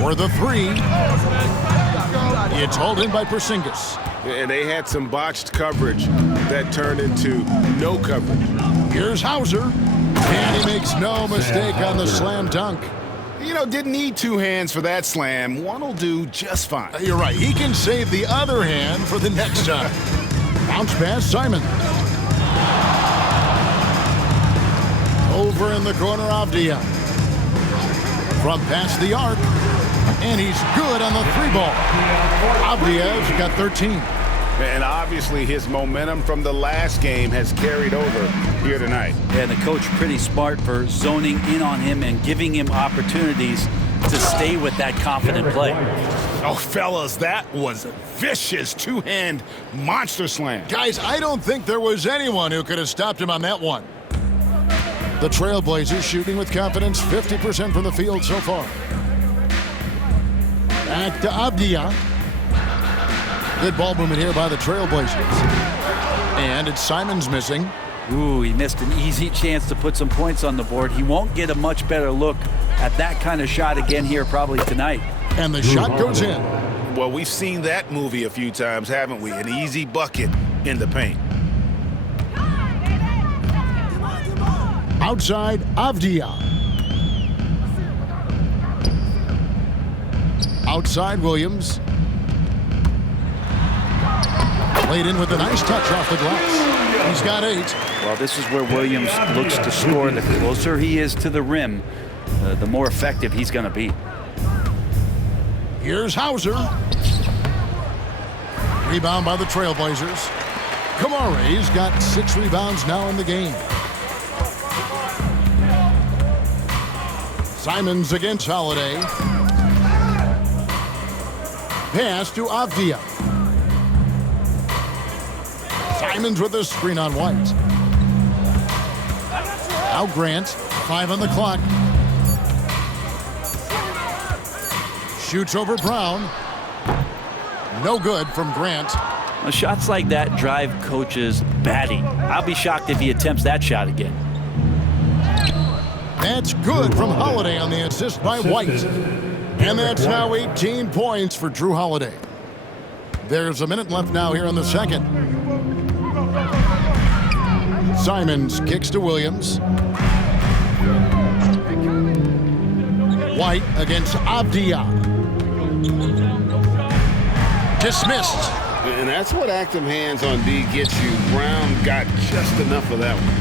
For the 3. It's hauled in by Porzingis. And they had some botched coverage that turned into no coverage. Here's Hauser. And he makes no mistake on the slam dunk. You know, didn't need 2 hands for that slam. One will do just fine. You're right. He can save the other hand for the next time. Bounce pass, Simon. Over in the corner, Avdia. From past the arc. And he's good on the 3-ball. Avdia's got 13. And obviously his momentum from the last game has carried over here tonight. Yeah, the coach pretty smart for zoning in on him and giving him opportunities to stay with that confident play. Oh, fellas, that was a vicious 2-hand monster slam. Guys, I don't think there was anyone who could have stopped him on that one. The Trailblazers shooting with confidence, 50% from the field so far. Back to Avdia. Good ball movement here by the Trailblazers. And it's Simons missing. Ooh, he missed an easy chance to put some points on the board. He won't get a much better look at that kind of shot again here probably tonight. And the shot goes in. Well, we've seen that movie a few times, haven't we? An easy bucket in the paint. Outside, Avdia. Outside, Williams. Laid in with a nice touch off the glass. He's got 8. Well, this is where Williams looks to score. The closer he is to the rim, the more effective he's going to be. Here's Hauser. Rebound by the Trailblazers. Camara's got 6 rebounds now in the game. Simons against Holiday. Pass to Avdia. Simons with a screen on White. Now Grant, 5 on the clock. Shoots over Brown. No good from Grant. Well, shots like that drive coaches batty. I'll be shocked if he attempts that shot again. That's good from Holiday on the assist by White. And that's now 18 points for Drew Holiday. There's a minute left now here in the second. Simons kicks to Williams. White against Avdia. Dismissed. And that's what active hands on D gets you. Brown got just enough of that one.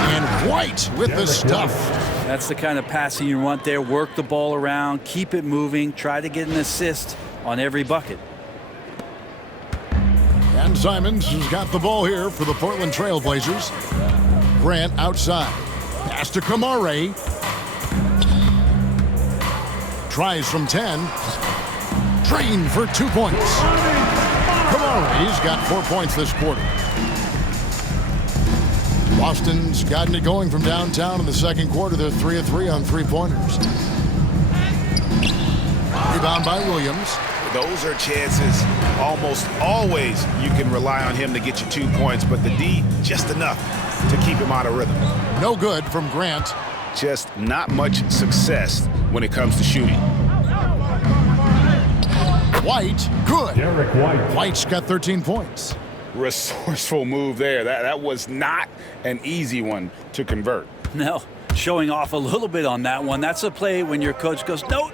And White with the stuff. That's the kind of passing you want there. Work the ball around, keep it moving, try to get an assist on every bucket. And Simons has got the ball here for the Portland Trailblazers. Grant outside. Pass to Camara. Tries from 10. Drained for 2 points. Camara's got 4 points this quarter. Boston's gotten it going from downtown in the second quarter. They're 3 of 3 on 3-pointers. Rebound by Williams. Those are chances almost always you can rely on him to get you 2 points, but the D just enough to keep him out of rhythm. No good from Grant. Just not much success when it comes to shooting. White, good. Derek White. White's got 13 points. Resourceful move there. That was not an easy one to convert. No, showing off a little bit on that one. That's a play when your coach goes, no.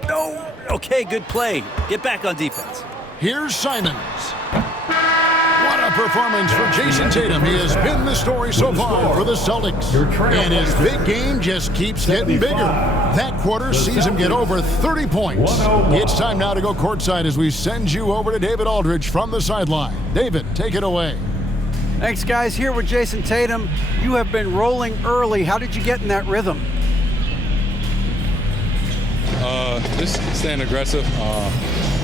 Okay, good play. Get back on defense. Here's Simons. What a performance for Jayson Tatum. He has been the story so far for the Celtics. And his big game just keeps getting bigger. That quarter sees him get over 30 points. It's time now to go courtside as we send you over to David Aldridge from the sideline. David, take it away. Thanks, guys. Here with Jayson Tatum. You have been rolling early. How did you get in that rhythm? Just staying aggressive.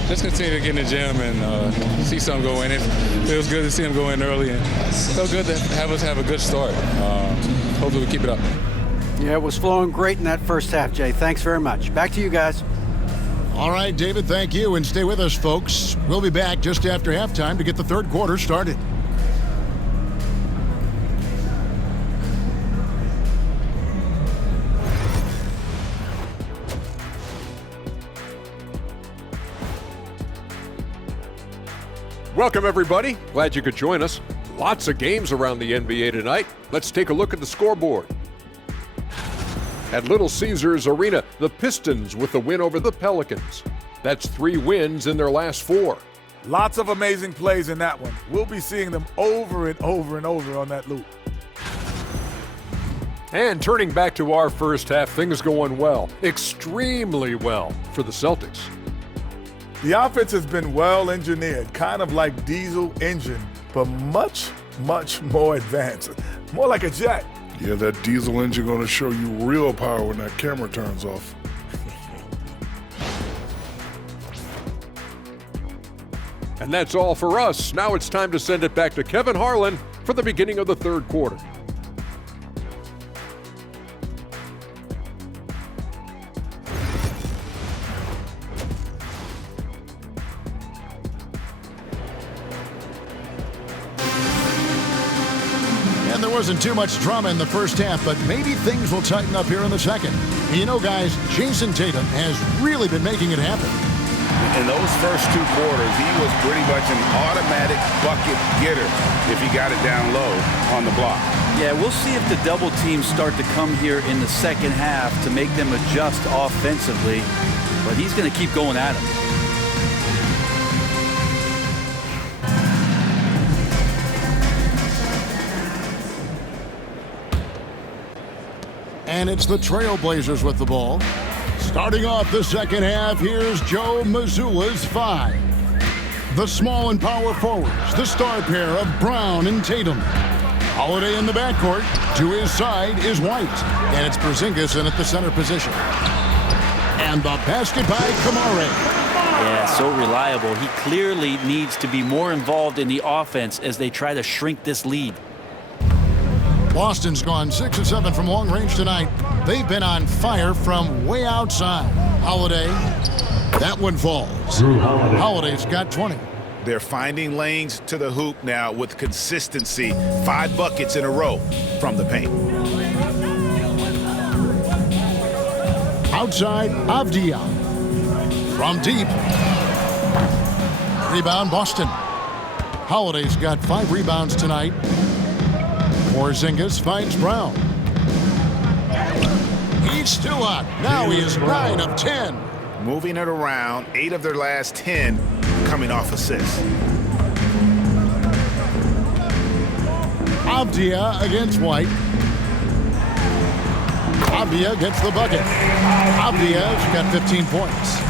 Just continue to get in the gym and see something go in. It feels good to see him go in early, and it's so good to have us have a good start. Hopefully we keep it up. Yeah, it was flowing great in that first half, Jay. Thanks very much. Back to you guys. All right, David, thank you. And stay with us, folks. We'll be back just after halftime to get the third quarter started. Welcome, everybody. Glad you could join us. Lots of games around the NBA tonight. Let's take a look at the scoreboard. At Little Caesars Arena, the Pistons with the win over the Pelicans. That's 3 wins in their last 4. Lots of amazing plays in that one. We'll be seeing them over and over and over on that loop. And turning back to our first half, things going well, extremely well for the Celtics. The offense has been well engineered, kind of like diesel engine, but much, much more advanced. More like a jet. Yeah, that diesel engine going to show you real power when that camera turns off. And that's all for us. Now it's time to send it back to Kevin Harlan for the beginning of the third quarter. And there wasn't too much drama in the first half, but maybe things will tighten up here in the second. You know, guys, Jayson Tatum has really been making it happen. In those first 2 quarters, he was pretty much an automatic bucket getter if he got it down low on the block. Yeah, we'll see if the double teams start to come here in the second half to make them adjust offensively, but he's going to keep going at him. And it's the Trailblazers with the ball. Starting off the second half, here's Joe Mazzulla's 5. The small and power forwards, the star pair of Brown and Tatum. Holiday in the backcourt. To his side is White. And it's Porzingis in at the center position. And the basket by Camara. Yeah, so reliable. He clearly needs to be more involved in the offense as they try to shrink this lead. Boston's gone 6 of 7 from long range tonight. They've been on fire from way outside. Holiday, that one falls. Holiday's got 20. They're finding lanes to the hoop now with consistency. 5 buckets in a row from the paint. Outside, Avdia. From deep. Rebound, Boston. Holiday's got 5 rebounds tonight. Porzingis finds Brown. He's still hot. Now he is 9 of 10. Moving it around, 8 of their last 10 coming off assists. Avdia against White. Avdia gets the bucket. Avdia's got 15 points.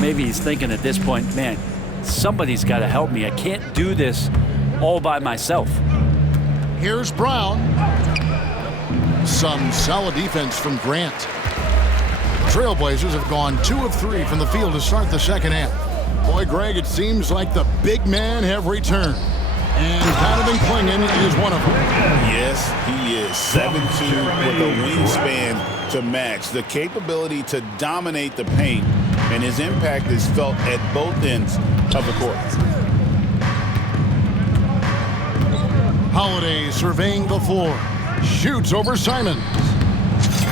Maybe he's thinking at this point, man, somebody's got to help me. I can't do this all by myself. Here's Brown. Some solid defense from Grant. Trailblazers have gone 2 of 3 from the field to start the second half. Boy, Greg, it seems like the big men have returned. And Donovan Clingan is one of them. Yes, he is. 7'2" with a wingspan to match. The capability to dominate the paint, and his impact is felt at both ends of the court. Holiday surveying the floor. Shoots over Simons.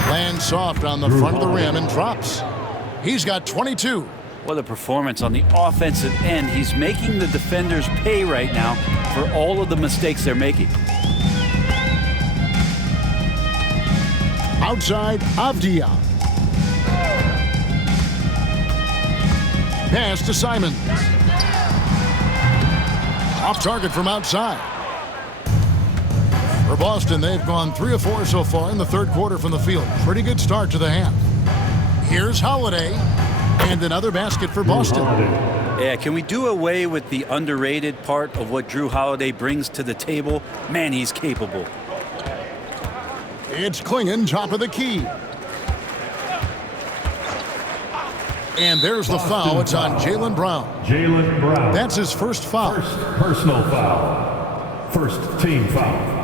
Lands soft on the front of the rim and drops. He's got 22. What a performance on the offensive end. He's making the defenders pay right now for all of the mistakes they're making. Outside, Avdia. Pass to Simons. Off target from outside. For Boston, they've gone 3 of 4 so far in the third quarter from the field. Pretty good start to the half. Here's Holiday. And another basket for Boston. Yeah, can we do away with the underrated part of what Drew Holiday brings to the table? Man, he's capable. It's Klingon, top of the key. And there's the foul. It's on Jaylen Brown. Jaylen Brown. That's his first foul. First personal foul. First team foul.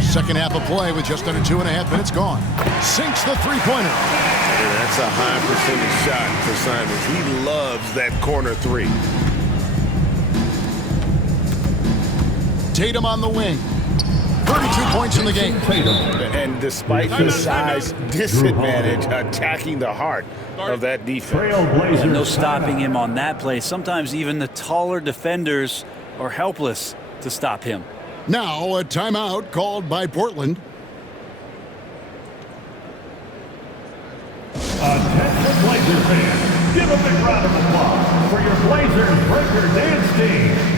Second half of play with just under 2.5 minutes gone. Sinks the three-pointer. Yeah, that's a high percentage shot for Simons. He loves that corner three. Tatum on the wing. 32 points in the game. And despite his size disadvantage, attacking the heart of that defense. No stopping him on that play. Sometimes even the taller defenders are helpless to stop him. Now a timeout called by Portland. Attention Blazer fans, give a big round of applause for your Blazers breaker dance team.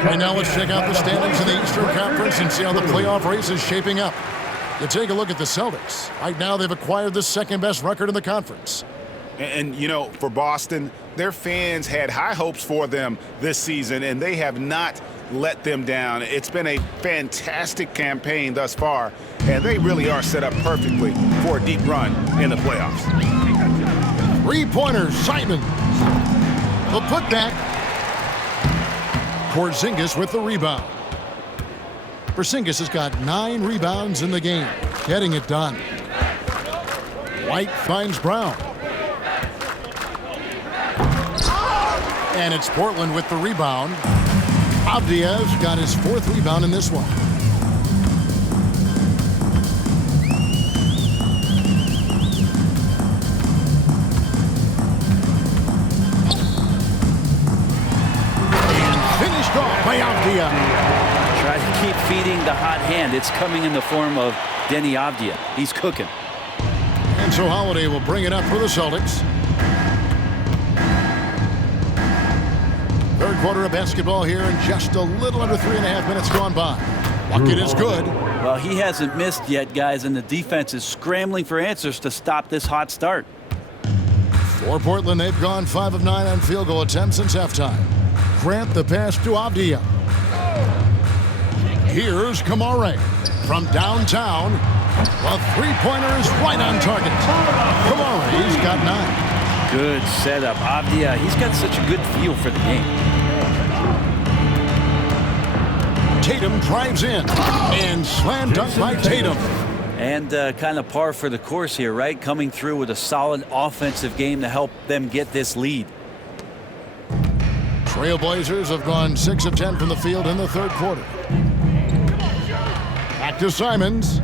And now let's check out the standings in the Eastern Conference and see how the playoff race is shaping up. You take a look at the Celtics. Right now, they've acquired the second-best record in the conference. And, you know, for Boston, their fans had high hopes for them this season, and they have not let them down. It's been a fantastic campaign thus far, and they really are set up perfectly for a deep run in the playoffs. Three-pointer, Simons. The putback. Porzingis with the rebound. Porzingis has got 9 rebounds in the game, getting it done. White finds Brown. And it's Portland with the rebound. Avdia's got his 4th rebound in this one. By Avdia. Try to keep feeding the hot hand. It's coming in the form of Denny Avdia. He's cooking. And so Holiday will bring it up for the Celtics. Third quarter of basketball here, and just a little under 3.5 minutes gone by. Bucket is good. Well, he hasn't missed yet, guys, and the defense is scrambling for answers to stop this hot start. For Portland, they've gone 5 of 9 on field goal attempts since halftime. Grant the pass to Avdia. Here's Camara from downtown. The three-pointer is right on target. Camara, he's got 9. Good setup. Avdia, he's got such a good feel for the game. Tatum drives in and slam dunk by Tatum. And kind of par for the course here, right? Coming through with a solid offensive game to help them get this lead. Trailblazers have gone 6 of 10 from the field in the third quarter. Back to Simons.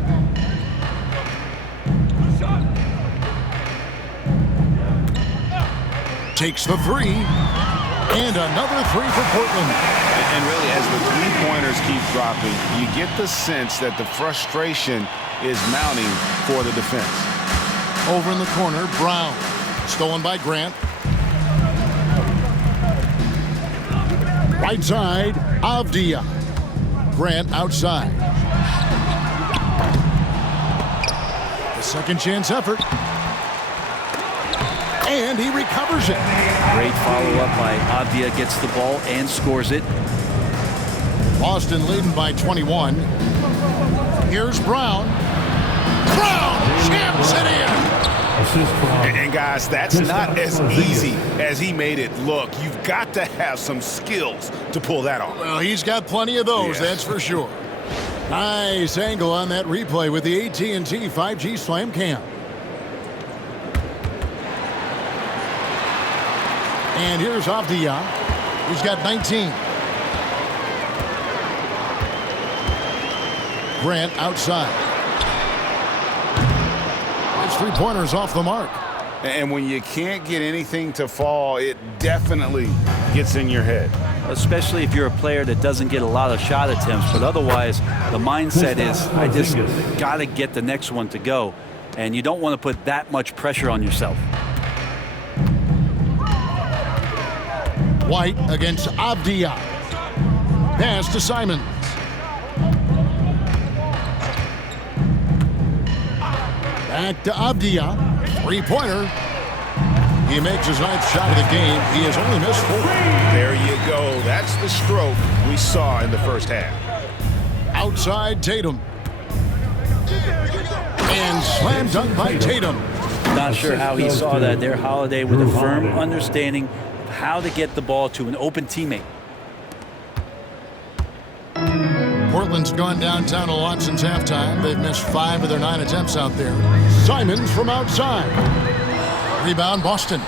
Takes the three. And another three for Portland. And really, as the three-pointers keep dropping, you get the sense that the frustration is mounting for the defense. Over in the corner, Brown. Stolen by Grant. Right side, Avdia. Grant outside. The second chance effort. And he recovers it. Great follow-up by Avdia, gets the ball and scores it. Boston leading by 21. Here's Brown. Brown jams it in. And guys, that's not as easy as he made it look. You've got to have some skills to pull that off. Well, he's got plenty of those, that's for sure. Nice angle on that replay with the AT&T 5G Slam Cam. And here's Avdia. He's got 19. Grant outside. His three-pointer's off the mark. And when you can't get anything to fall, it definitely gets in your head. Especially if you're a player that doesn't get a lot of shot attempts, but otherwise the mindset is, I just got to get the next one to go. And you don't want to put that much pressure on yourself. White against Avdia. Pass to Simons. Back to Avdia. Three-pointer. He makes his 9th shot of the game. He has only missed 4. There you go. That's the stroke we saw in the first half. Outside Tatum. And slam dunk by Tatum. Not sure how he saw that there. Holiday with a firm understanding of how to get the ball to an open teammate. Portland's gone downtown a lot since halftime. They've missed 5 of their 9 attempts out there. Simons from outside. Rebound Boston.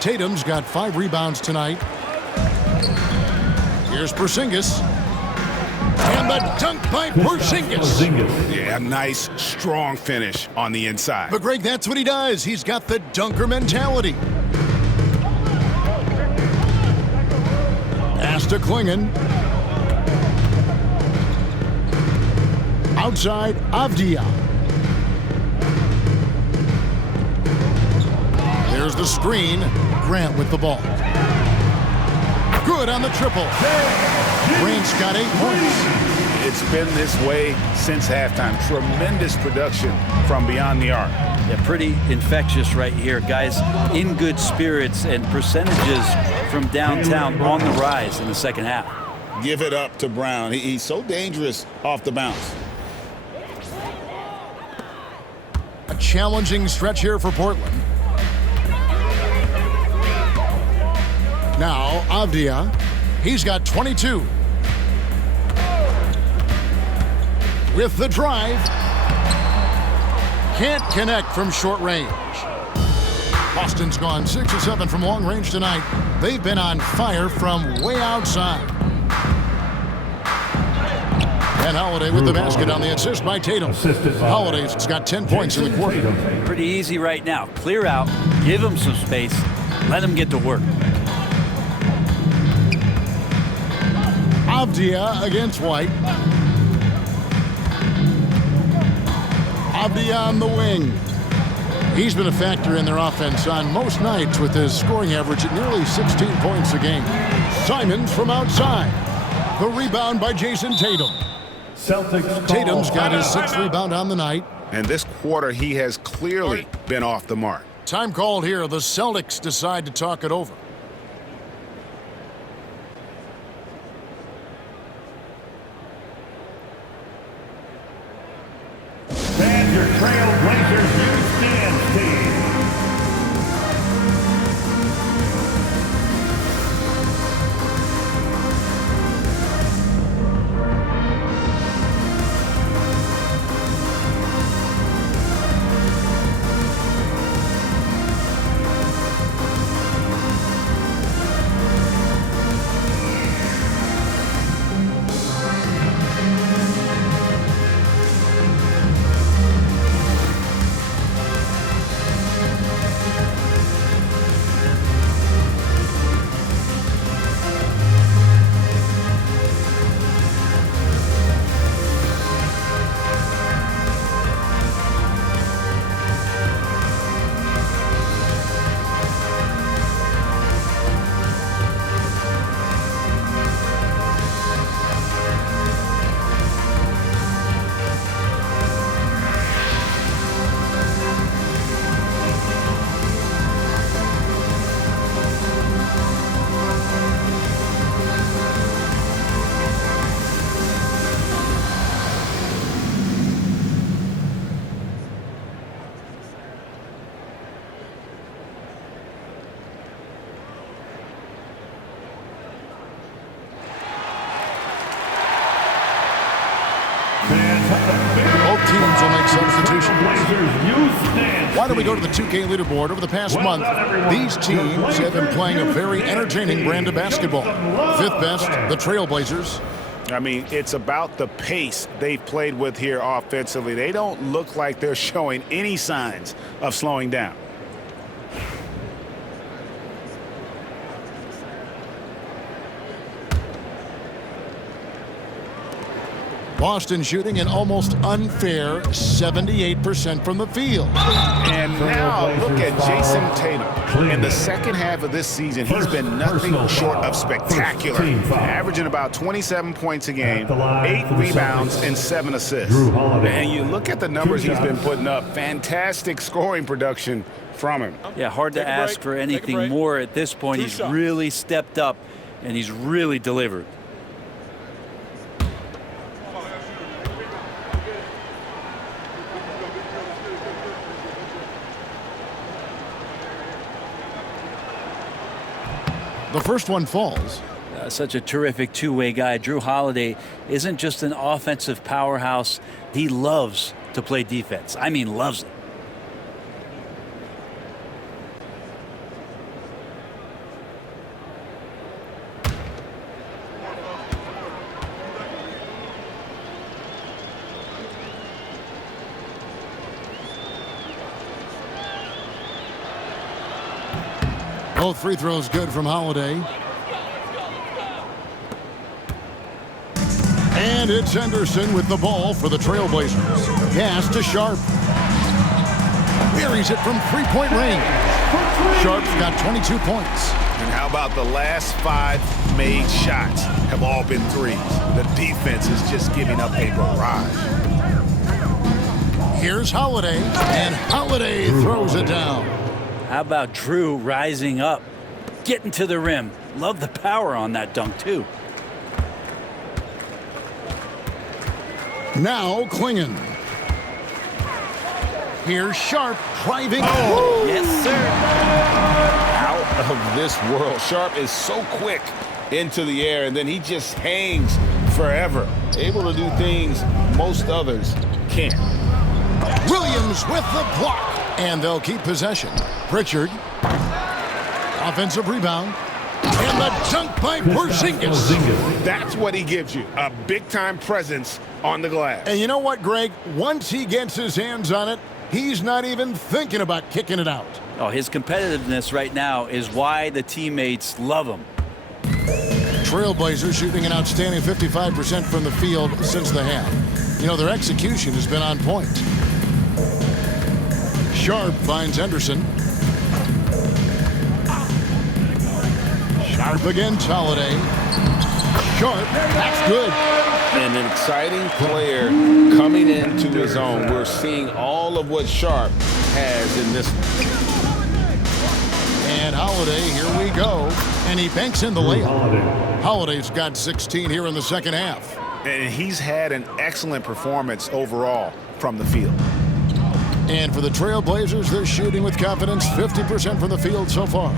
Tatum's got 5 rebounds tonight. Here's Porzingis. And the dunk by Porzingis. Yeah, nice, strong finish on the inside. But Greg, that's what he does. He's got the dunker mentality. Pass to Klingon. Outside, Avdia. There's the screen. Grant with the ball. Good on the triple. Grant's got 8 points. It's been this way since halftime. Tremendous production from beyond the arc. Yeah, pretty infectious right here. Guys in good spirits and percentages from downtown on the rise in the second half. Give it up to Brown. He's so dangerous off the bounce. A challenging stretch here for Portland. Now, Avdia. He's got 22. With the drive. Can't connect from short range. Boston's gone 6 of 7 from long range tonight. They've been on fire from way outside. And Holiday with the basket on the assist by Tatum. Holiday's got 10 points in the quarter. Pretty easy right now. Clear out, give him some space, let him get to work. Avdia against White. Avdia on the wing. He's been a factor in their offense on most nights with his scoring average at nearly 16 points a game. Simons from outside. The rebound by Jayson Tatum. Celtics. Tatum's got his 6th rebound on the night. And this quarter, he has clearly been off the mark. Time called here. The Celtics decide to talk it over. And your Trailblazers youth dance team. Both teams will make substitutions. Trailblazers youth dance. Why don't we go to the 2K leaderboard? Over the past month, these teams have been playing a very entertaining brand of basketball. Fifth best, the Trailblazers. I mean, it's about the pace they've played with here offensively. They don't look like they're showing any signs of slowing down. Boston shooting an almost unfair 78% from the field. And now look at Jayson Tatum. In the second half of this season, he's been nothing short of spectacular, averaging about 27 points a game, 8 rebounds, and 7 assists. And you look at the numbers he's been putting up, fantastic scoring production from him. Yeah, hard to ask for anything more at this point. He's really stepped up, and he's really delivered. The first one falls. Such a terrific two-way guy. Jrue Holiday isn't just an offensive powerhouse. He loves to play defense. I mean, loves it. Both free throws good from Holiday. And it's Henderson with the ball for the Trailblazers. Pass to Sharp. Buries it from three-point range. Sharp's got 22 points. And how about the last 5 made shots have all been threes? The defense is just giving up a barrage. Here's Holiday, and Holiday throws it down. How about Jrue rising up, getting to the rim? Love the power on that dunk, too. Now Klingon. Here's Sharp driving. Oh, yes, sir. Out of this world. Sharp is so quick into the air, and then he just hangs forever. Able to do things most others can't. Williams with the block. And they'll keep possession. Pritchard. Offensive rebound. And the dunk by Porzingis. That's what he gives you. A big-time presence on the glass. And you know what, Greg? Once he gets his hands on it, he's not even thinking about kicking it out. Oh, his competitiveness right now is why the teammates love him. Trailblazers shooting an outstanding 55% from the field since the half. You know, their execution has been on point. Sharp finds Henderson. Sharp against Holiday. Sharp, that's good. And an exciting player coming into his own. We're seeing all of what Sharp has in this one. And Holiday, here we go. And he banks in the layup. Holiday's got 16 here in the second half. And he's had an excellent performance overall from the field. And for the Trailblazers, they're shooting with confidence, 50% from the field so far.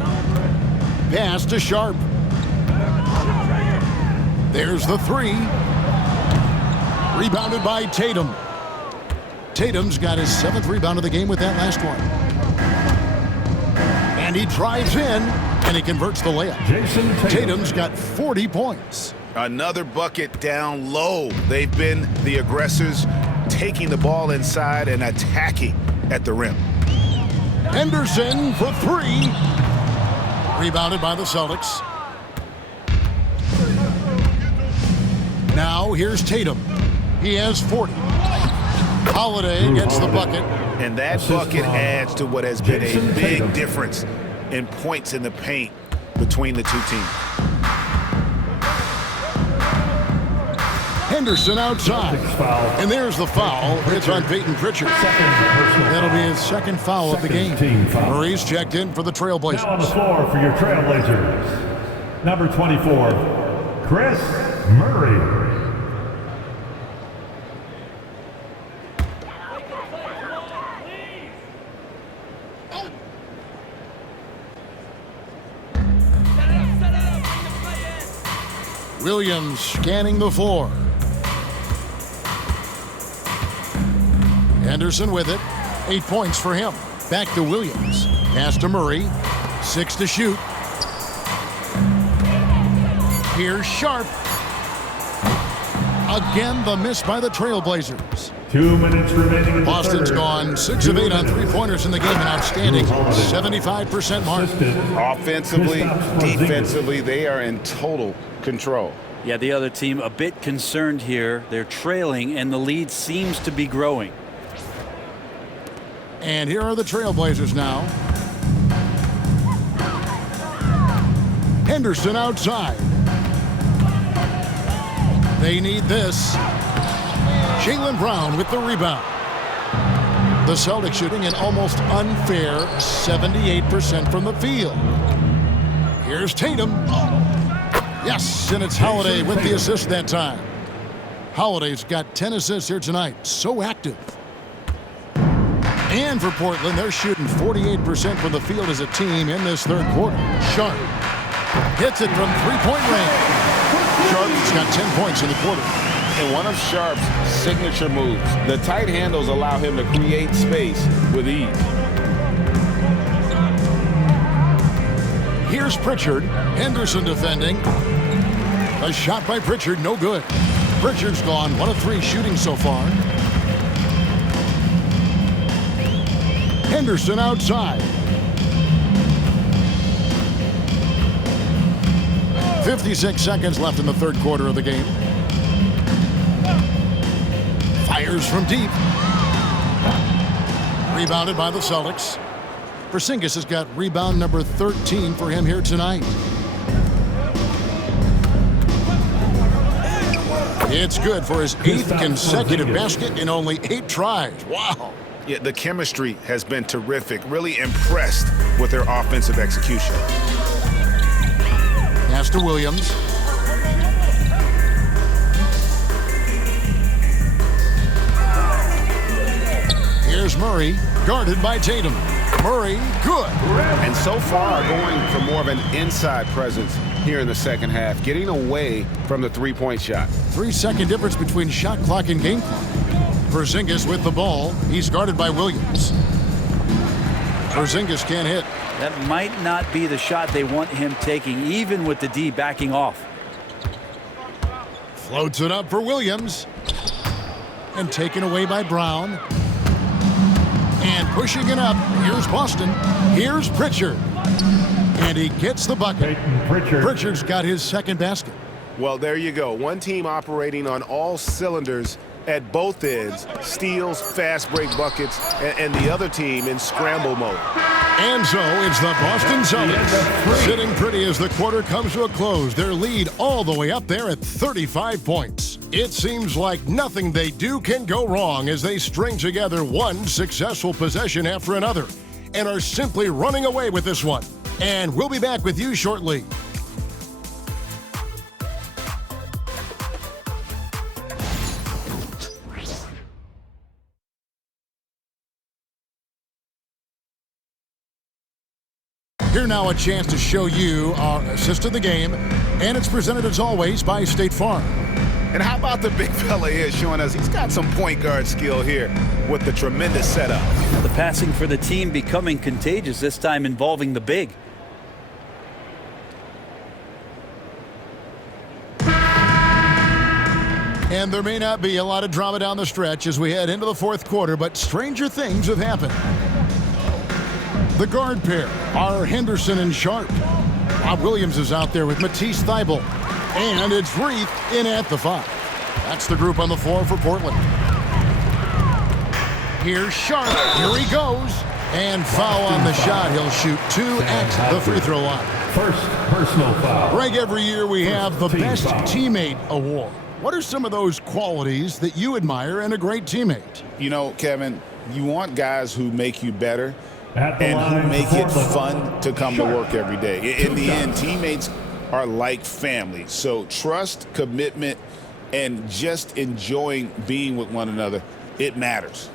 Pass to Sharp. There's the three. Rebounded by Tatum. Tatum's got his 7th rebound of the game with that last one. And he drives in, and he converts the layup. Jayson Tatum's got 40 points. Another bucket down low. They've been the aggressors, taking the ball inside and attacking at the rim. Henderson for 3. Rebounded by the Celtics. Now here's Tatum. He has 40. Holiday gets the bucket. And that bucket adds to what has been a big difference in points in the paint between the two teams. Henderson outside. And there's the foul. It's on Peyton Pritchard. That'll be his 2nd foul of the game. Murray's checked in for the Trailblazers. Now on the floor for your Trailblazers, number 24, Chris Murray. Williams scanning the floor. Henderson with it. 8 points for him. Back to Williams. Pass to Murray. 6 to shoot. Here's Sharp. Again, the miss by the Trailblazers. 2 minutes remaining in the Boston's third. gone 6 of 8 on three-pointers in the game, an outstanding 75% mark. Offensively, defensively, they are in total control. Yeah, the other team a bit concerned here. They're trailing, and the lead seems to be growing. And here are the Trailblazers now. Henderson outside. They need this. Jaylen Brown with the rebound. The Celtics shooting an almost unfair 78% from the field. Here's Tatum. Yes, and it's Holiday with the assist that time. Holiday's got 10 assists here tonight. So active. And for Portland, they're shooting 48% from the field as a team in this third quarter. Sharp hits it from three-point range. Sharp's got 10 points in the quarter. And one of Sharp's signature moves, the tight handles allow him to create space with ease. Here's Pritchard. Henderson defending. A shot by Pritchard, no good. Pritchard's gone 1 of 3 shooting so far. Henderson outside. 56 seconds left in the third quarter of the game. Fires from deep. Rebounded by the Celtics. Porzingis has got rebound number 13 for him here tonight. It's good for his 8th consecutive basket in only 8 tries. Wow. Yeah, the chemistry has been terrific. Really impressed with their offensive execution. Pass to Williams. Here's Murray, guarded by Tatum. Murray, good. And so far, going for more of an inside presence here in the second half, getting away from the three-point shot. 3-second difference between shot clock and game clock. Porzingis with the ball. He's guarded by Williams. Porzingis can't hit. That might not be the shot they want him taking, even with the D backing off. Floats it up for Williams. And taken away by Brown. And pushing it up. Here's Boston. Here's Pritchard. And he gets the bucket. Pritchard's got his second basket. Well, there you go. One team operating on all cylinders at both ends. Steals, fast break buckets, and the other team in scramble mode. And so it's the Boston Celtics sitting pretty as the quarter comes to a close. Their lead all the way up there at 35 points. It seems like nothing they do can go wrong as they string together one successful possession after another and are simply running away with this one. And we'll be back with you shortly. Here now a chance to show you our assist of the game, and it's presented as always by State Farm. And how about the big fella here showing us he's got some point guard skill here with the tremendous setup. The passing for the team becoming contagious, this time involving the big. And there may not be a lot of drama down the stretch as we head into the fourth quarter, but stranger things have happened. The guard pair are Henderson and Sharp. Rob Williams is out there with Matisse Thybulle. And it's Reith in at the 5. That's the group on the floor for Portland. Here's Sharp. Here he goes. And foul on the shot. He'll shoot 2 at the free throw line. First personal foul. Greg, every year we have the Best Teammate Award. What are some of those qualities that you admire in a great teammate? You know, Kevin, you want guys who make you better and who make it fun to come to work every day. In the end, teammates are like family. So trust, commitment, and just enjoying being with one another, it matters.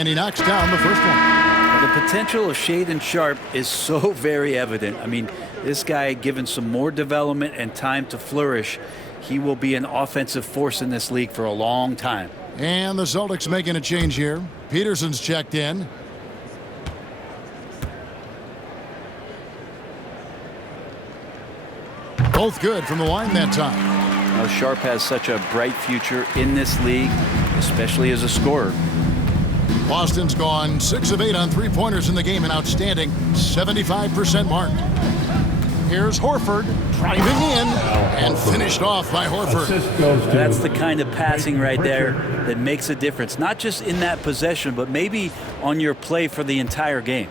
And he knocks down the first one. The potential of Shaedon Sharpe is so very evident. I mean, this guy, given some more development and time to flourish, he will be an offensive force in this league for a long time. And the Celtics making a change here. Peterson's checked in. Both good from the line that time. Now, Sharpe has such a bright future in this league, especially as a scorer. Boston's gone 6 of 8 on three-pointers in the game, an outstanding 75% mark. Here's Horford driving in and finished off by Horford. That's the kind of passing right there that makes a difference, not just in that possession, but maybe on your play for the entire game.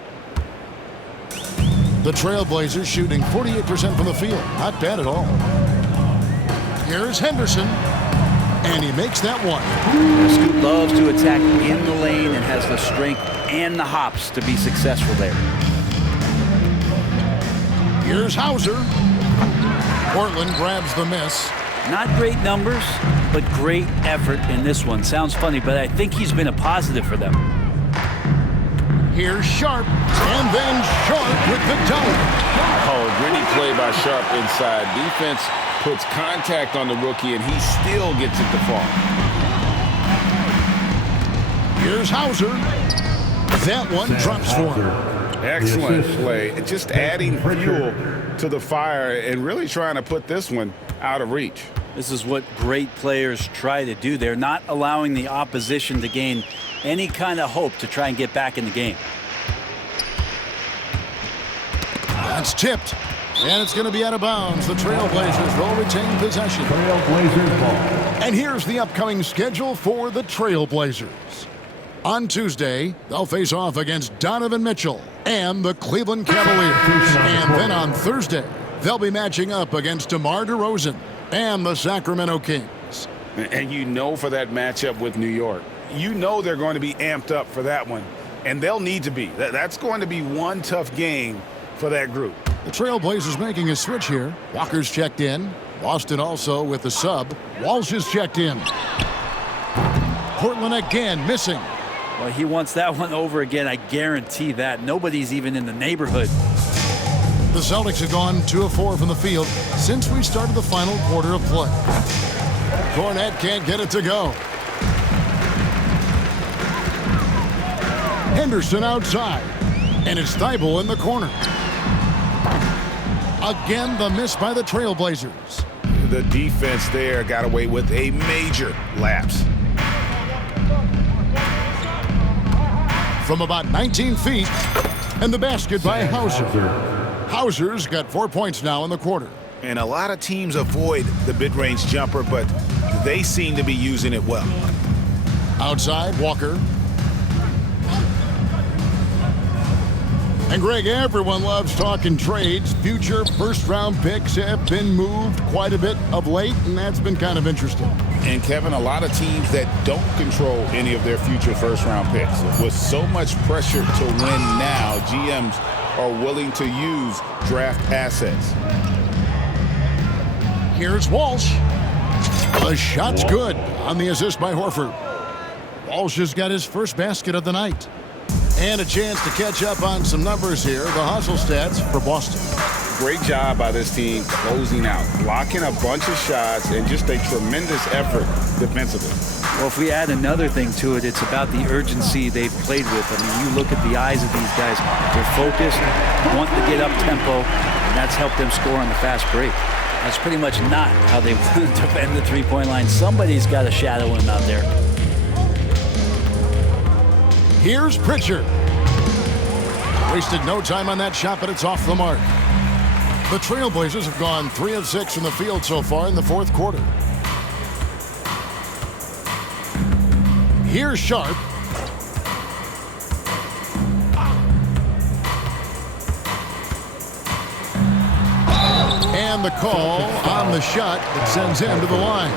The Trailblazers shooting 48% from the field. Not bad at all. Here's Henderson. And he makes that one. Scoot loves to attack in the lane and has the strength and the hops to be successful there. Here's Hauser. Portland grabs the miss. Not great numbers, but great effort in this one. Sounds funny, but I think he's been a positive for them. Here's Sharpe, and then Sharpe with the dunk. Oh, gritty play by Sharpe inside. Defense puts contact on the rookie, and he still gets it to fall. Here's Hauser. That one drops for him. Excellent play. Just adding fuel to the fire and really trying to put this one out of reach. This is what great players try to do. They're not allowing the opposition to gain any kind of hope to try and get back in the game. That's tipped. And it's going to be out of bounds. The Trailblazers will retain possession. Trailblazers ball. And here's the upcoming schedule for the Trailblazers. On Tuesday, they'll face off against Donovan Mitchell and the Cleveland Cavaliers. And then on Thursday, they'll be matching up against DeMar DeRozan and the Sacramento Kings. And you know, for that matchup with New York, you know they're going to be amped up for that one. And they'll need to be. That's going to be one tough game for that group. The Trailblazers making a switch here. Walker's checked in. Boston also with the sub. Walsh is checked in. Portland again missing. Well, he wants that one over again. I guarantee that. Nobody's even in the neighborhood. The Celtics have gone 2 of 4 from the field since we started the final quarter of play. Cornette can't get it to go. Henderson outside. And it's Thibault in the corner. Again, the miss by the Trailblazers. The defense there got away with a major lapse. From about 19 feet, and the basket by Hauser. Hauser's got 4 points now in the quarter. And a lot of teams avoid the mid-range jumper, but they seem to be using it well. Outside, Walker. And Greg, everyone loves talking trades. Future first-round picks have been moved quite a bit of late, and that's been kind of interesting. And Kevin, a lot of teams that don't control any of their future first-round picks. With so much pressure to win now, GMs are willing to use draft assets. Here's Walsh. The shot's good on the assist by Horford. Walsh has got his first basket of the night. And a chance to catch up on some numbers here. The hustle stats for Boston. Great job by this team closing out, blocking a bunch of shots, and just a tremendous effort defensively. Well, if we add another thing to it, it's about the urgency they've played with. I mean, you look at the eyes of these guys. They're focused, want to get up tempo, and that's helped them score on the fast break. That's pretty much not how they want to defend the three-point line. Somebody's got to shadow him out there. Here's Pritchard. Wasted no time on that shot, but it's off the mark. The Trailblazers have gone 3 of 6 from the field so far in the fourth quarter. Here's Sharpe. And the call on the shot that sends him to the line.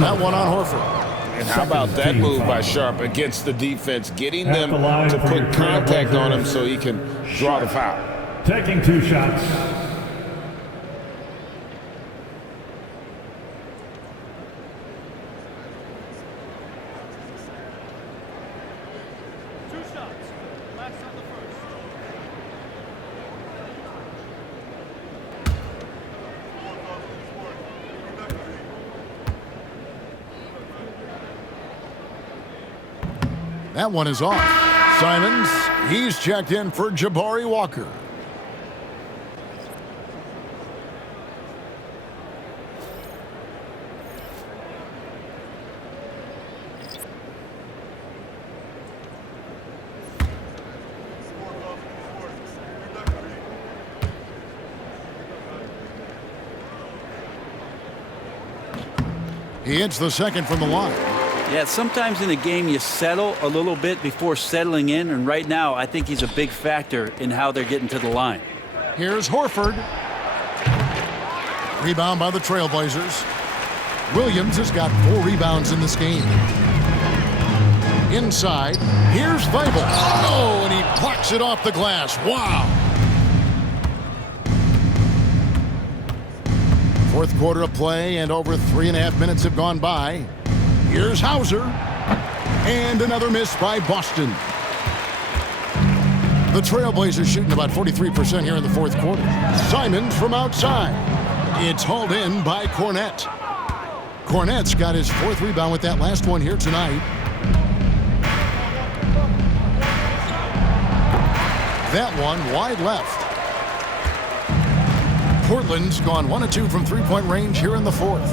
That one on Horford. And how about that move by Sharpe against the defense, getting them to put contact on him so he can draw the foul. Taking 2 shots. That one is off. Simons, he's checked in for Jabari Walker. He hits the second from the line. Yeah, sometimes in a game you settle a little bit before settling in, and right now I think he's a big factor in how they're getting to the line. Here's Horford. Rebound by the Trailblazers. Williams has got 4 rebounds in this game. Inside, here's Thibault. Oh, and he plucks it off the glass. Wow. Fourth quarter of play, and over 3.5 minutes have gone by. Here's Hauser. And another miss by Boston. The Trailblazers shooting about 43% here in the fourth quarter. Simons from outside. It's hauled in by Cornette. Cornette's got his 4th rebound with that last one here tonight. That one wide left. Portland's gone 1 of 2 from three-point range here in the fourth.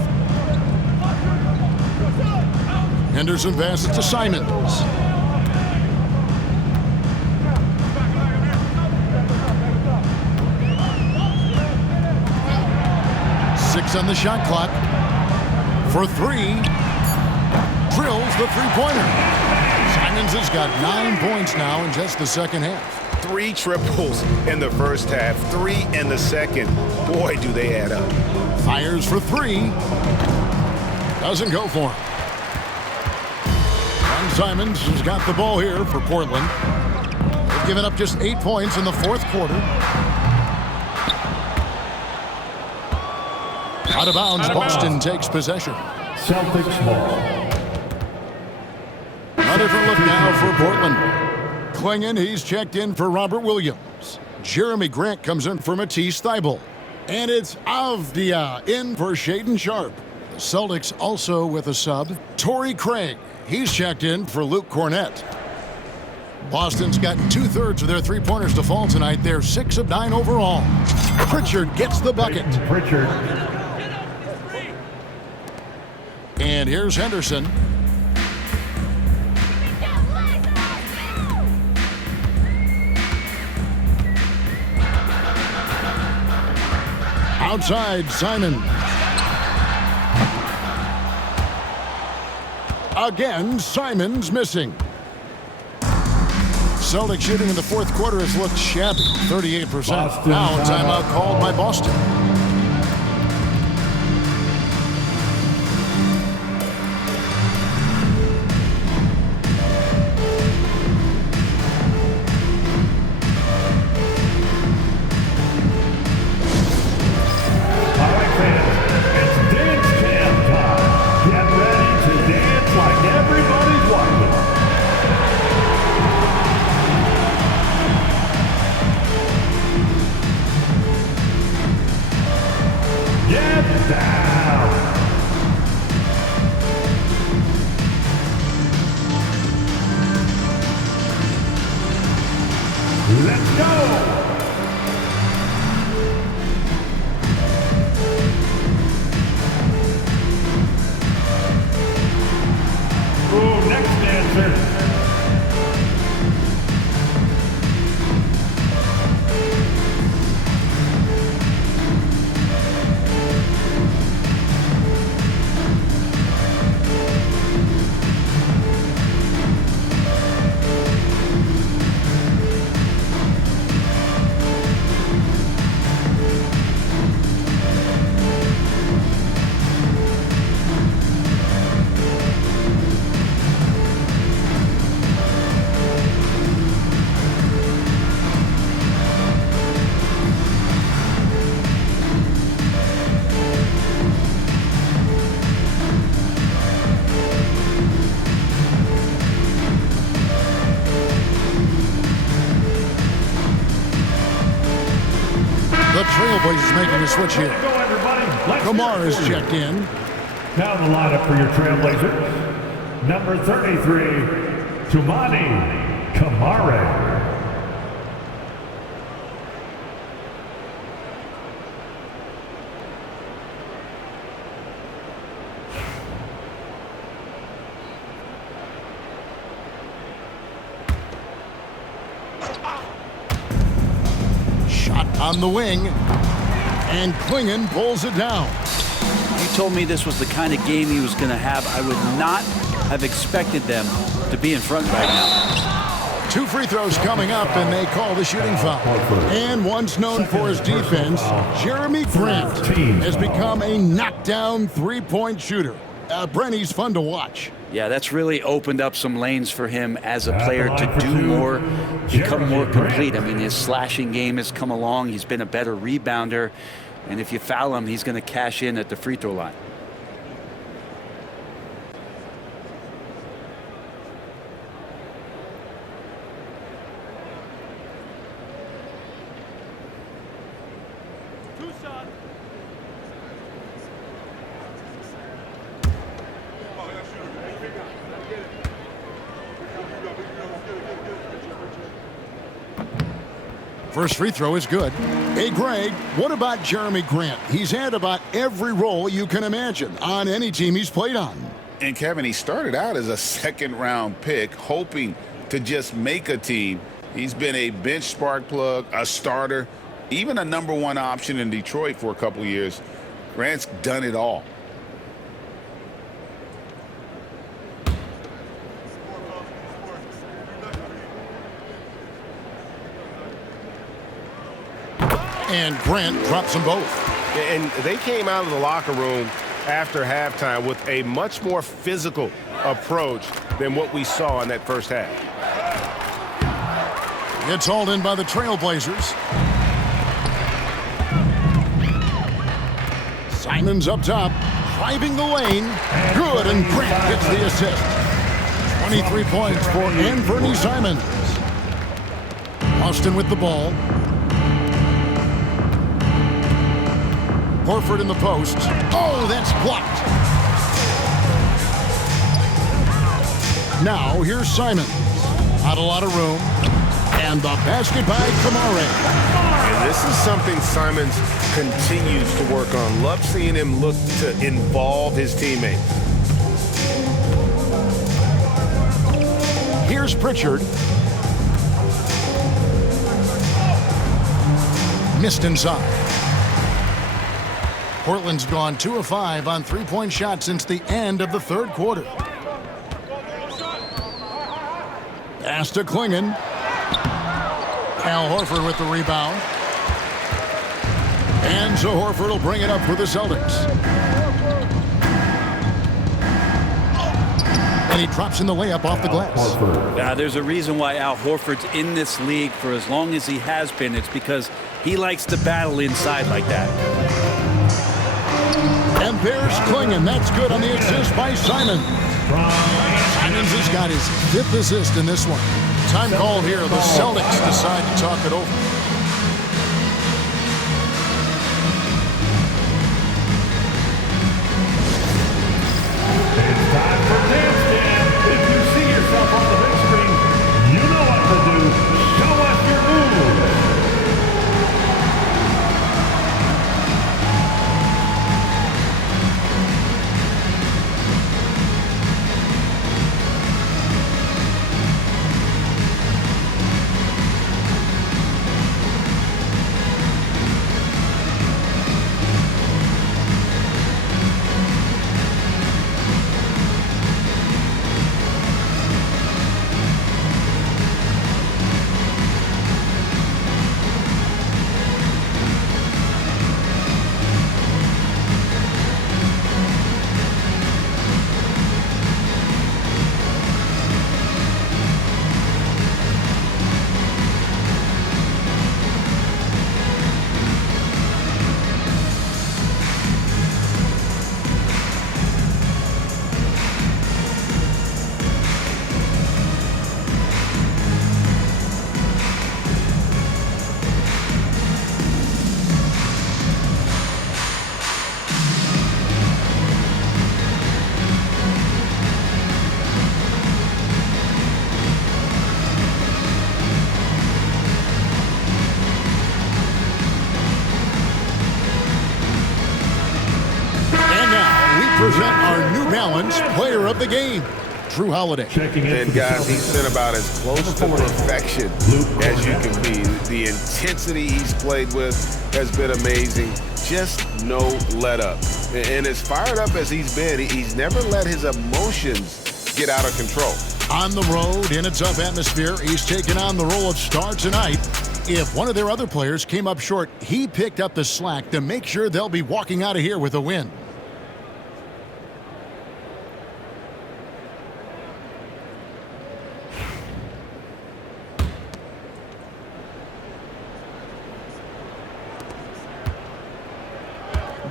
Henderson passes to Simons. Six on the shot clock. For 3. Drills the three-pointer. Simons has got 9 points now in just the second half. 3 triples in the first half, 3 in the second. Boy, do they add up. Fires for 3. Doesn't go for him. And Simons has got the ball here for Portland. They've given up just 8 points in the fourth quarter. Out of bounds, Boston takes possession. Celtics ball. A different look now for Portland. Klingon, he's checked in for Robert Williams. Jeremy Grant comes in for Matisse Thybulle. And it's Avdia in for Shaedon Sharpe. The Celtics also with a sub. Torrey Craig, he's checked in for Luke Cornette. Boston's gotten 2/3 of their three-pointers to fall tonight. They're 6 of 9 overall. Pritchard gets the bucket. Pritchard. And here's Henderson. Outside, Simon. Again, Simon's missing. Celtics shooting in the fourth quarter has looked shabby, 38%. Boston Now a timeout called by Boston. Trailblazers making a switch here. Camara is checked in. Now the lineup for your Trailblazers. Number 33, Toumani, Camara. Shot on the wing, and Klingon pulls it down. You told me this was the kind of game he was going to have. I would not have expected them to be in front right now. 2 free throws coming up, and they call the shooting foul. And once known for his defense, Jeremy Grant has become a knockdown three-point shooter. Brent, he's fun to watch. Yeah, that's really opened up some lanes for him as a player to do more, become more complete. I mean, his slashing game has come along. He's been a better rebounder. And if you foul him, he's going to cash in at the free throw line. First free throw is good. Hey, Greg, what about Jeremy Grant? He's had about every role you can imagine on any team he's played on. And Kevin, he started out as a second-round pick, hoping to just make a team. He's been a bench spark plug, a starter, even a #1 option in Detroit for a couple years. Grant's done it all. And Grant drops them both. And they came out of the locker room after halftime with a much more physical approach than what we saw in that first half. It's hauled in by the Trailblazers. Simon's up top, driving the lane. Good, and Grant gets the assist. 23 points for Anthony Simons. Austin with the ball. Horford in the post. Oh, that's blocked. Now here's Simons. Not a lot of room. And the basket by Camara. And this is something Simons continues to work on. Love seeing him look to involve his teammates. Here's Pritchard. Missed inside. Portland's gone 2 of 5 on three-point shots since the end of the third quarter. Pass to Klingon. Al Horford with the rebound. And so Horford will bring it up for the Celtics. And he drops in the layup off the glass. There's a reason why Al Horford's in this league for as long as he has been. It's because he likes to battle inside like that. And there's Klingon. That's good on the assist by Simons. Simons has got his 5th assist in this one. Time call here. The Celtics decide to talk it over. It's time for Dance Jam. If you see yourself on the big screen, you know what to do. Show us your moves. player of the game, Drew Holiday. And guys, he's been about as close to perfection as you can be. The intensity he's played with has been amazing. Just no let up. And as fired up as he's been, he's never let his emotions get out of control. On the road, in a tough atmosphere, he's taken on the role of star tonight. If one of their other players came up short, he picked up the slack to make sure they'll be walking out of here with a win.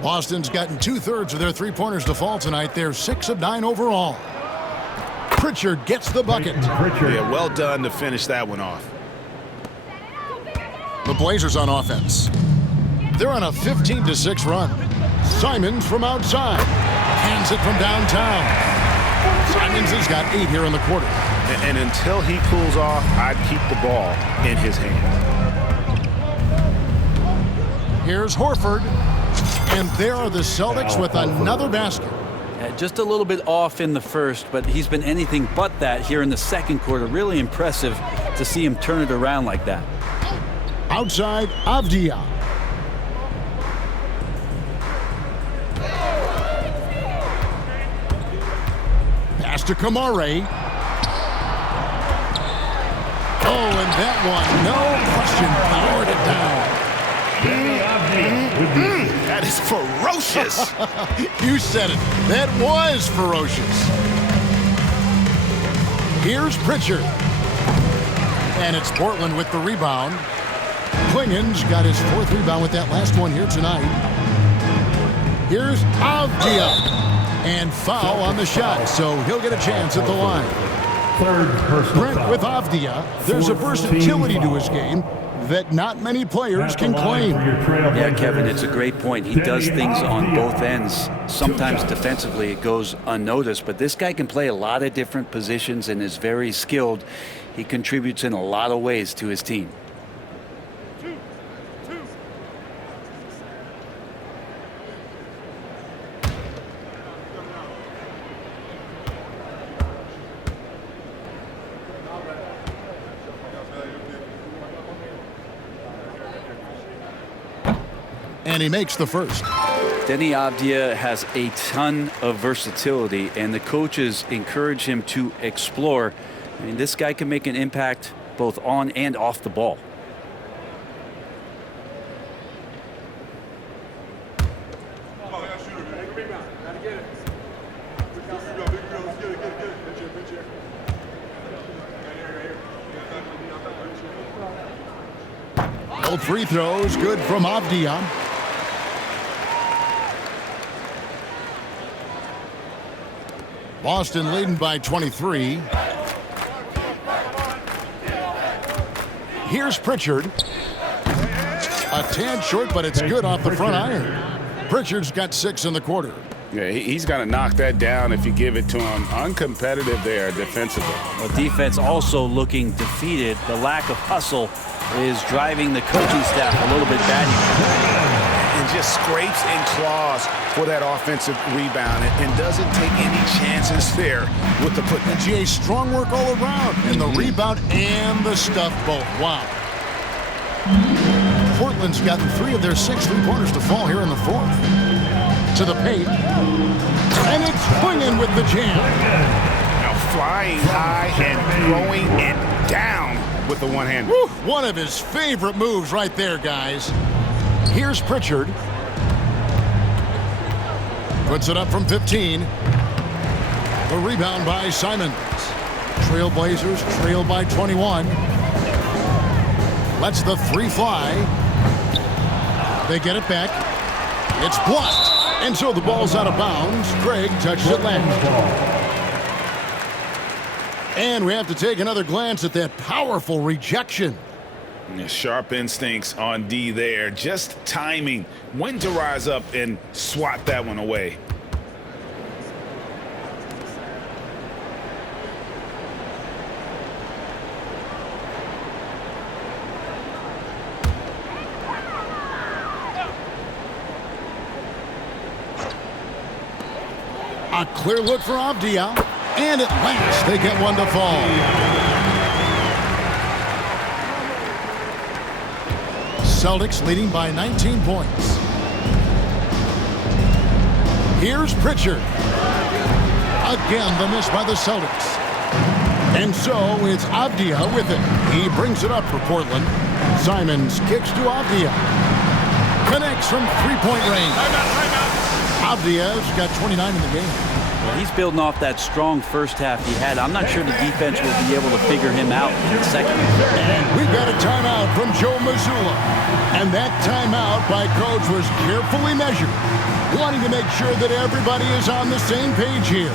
Boston's gotten 2/3 of their three-pointers to fall tonight. They're 6 of 9 overall. Pritchard gets the bucket. Yeah, well done to finish that one off. The Blazers on offense. They're on a 15-6 run. Simons from outside. Hands it from downtown. Simons has got 8 here in the quarter. And until he cools off, I'd keep the ball in his hand. Here's Horford. And there are the Celtics with another basket. Just a little bit off in the first, but he's been anything but that here in the second quarter. Really impressive to see him turn it around like that. Outside, Avdia. Pass to Camara. Oh, and that one, no question, powered it down. That is ferocious. You said it. That was ferocious. Here's Pritchard. And it's Portland with the rebound. Klingen's got his 4th rebound with that last one here tonight. Here's Avdia. And foul on the shot, so he'll get a chance at the line. Brent with Avdia. There's a versatility to his game that not many players can claim. Yeah, Kevin, it's a great point. He does things on both ends. Sometimes defensively it goes unnoticed, but this guy can play a lot of different positions and is very skilled. He contributes in a lot of ways to his team. And he makes the first. Denny Avdia has a ton of versatility, and the coaches encourage him to explore. I mean, this guy can make an impact both on and off the ball. Both free throws good from Avdia. Boston leading by 23. Here's Pritchard. A tad short, but it's good off the front iron. Pritchard's got 6 in the quarter. Yeah, he's got to knock that down if you give it to him. Uncompetitive there defensively. Well, defense also looking defeated. The lack of hustle is driving the coaching staff a little bit batty. And just scrapes and claws for that offensive rebound and doesn't take any chances there with the putback. GA, strong work all around in the rebound and the stuff both. Wow. Portland's gotten 3 of their 6 three-pointers to fall here in the 4th. To the paint. And it's Klingen with the jam. Now flying high and throwing it down with the one hand. One of his favorite moves right there, guys. Here's Pritchard. Puts it up from 15. The rebound by Simons. Trailblazers trail by 21. Lets the 3 fly. They get it back. It's blocked. And so the ball's out of bounds. Craig touches it last. And we have to take another glance at that powerful rejection. Sharp instincts on D there. Just timing when to rise up and swat that one away. A clear look for Avdia. And at last, they get one to fall. Celtics leading by 19 points. Here's Pritchard. Again, the miss by the Celtics. And so it's Avdia with it. He brings it up for Portland. Simons kicks to Avdia. Connects from three-point range. Avdia's got 29 in the game. Well, he's building off that strong first half he had. I'm not sure the defense will be able to figure him out in the second. And we've got a timeout from Joe Mazzulla. And that timeout by Coach was carefully measured, wanting to make sure that everybody is on the same page here.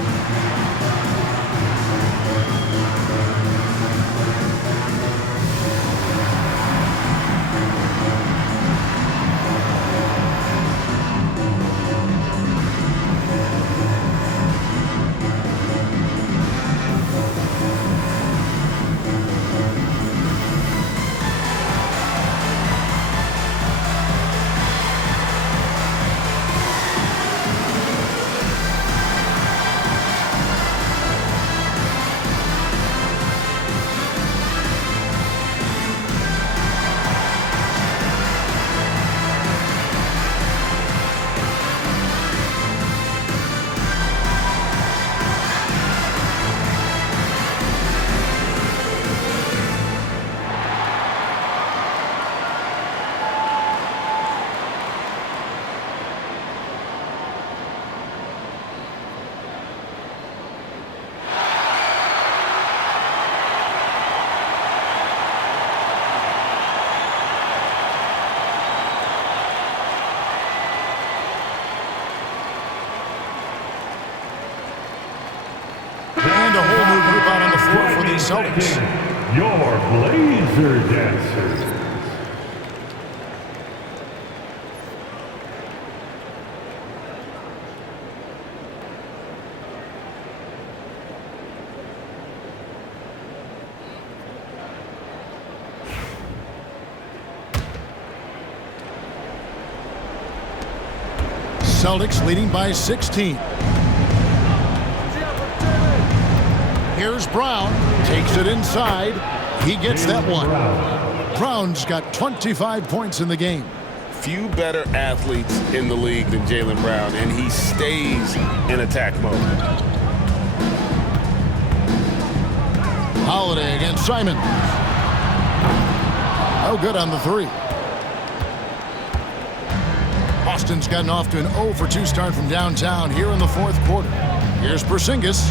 And a whole new group out on the floor for the Celtics. Your Blazer Dancers. Celtics leading by 16. Here's Brown, takes it inside. He gets that one. Brown's got 25 points in the game. Few better athletes in the league than Jaylen Brown, and he stays in attack mode. Holiday against Simon. Oh, good on the three. Boston's gotten off to an 0-for-2 start from downtown here in the fourth quarter. Here's Porzingis.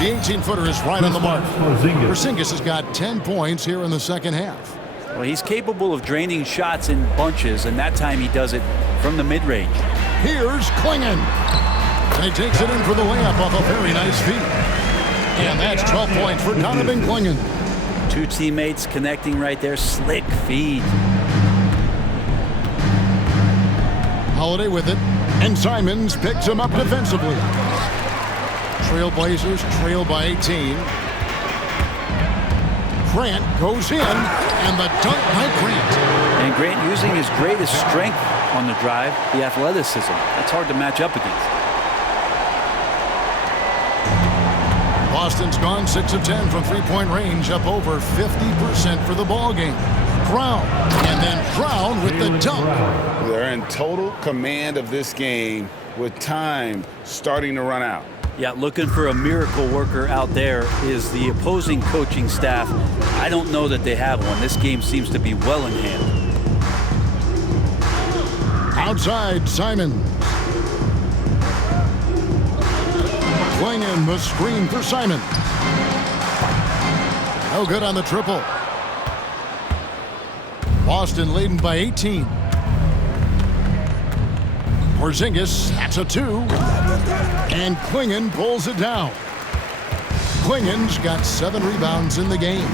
The 18-footer is right on the mark. Porzingis has got 10 points here in the second half. Well, he's capable of draining shots in bunches, and that time he does it from the mid-range. Here's Klingon. And he takes it in for the layup off a very nice feed. And that's 12 points for Donovan Klingon. Two teammates connecting right there. Slick feed. Holiday with it. And Simons picks him up defensively. Trailblazers trail by 18. Grant goes in, and the dunk by Grant. And Grant using his greatest strength on the drive, the athleticism. That's hard to match up against. Boston's gone 6 of 10 from three-point range, up over 50% for the ball game. Brown, and then Brown with the dunk. They're in total command of this game with time starting to run out. Yeah, looking for a miracle worker out there is the opposing coaching staff. I don't know that they have one. This game seems to be well in hand. Outside, Simon. Klingon the screen for Simon. No good on the triple. Boston leading by 18. Porzingis, that's a 2. And Klingon pulls it down. Klingon's got 7 rebounds in the game.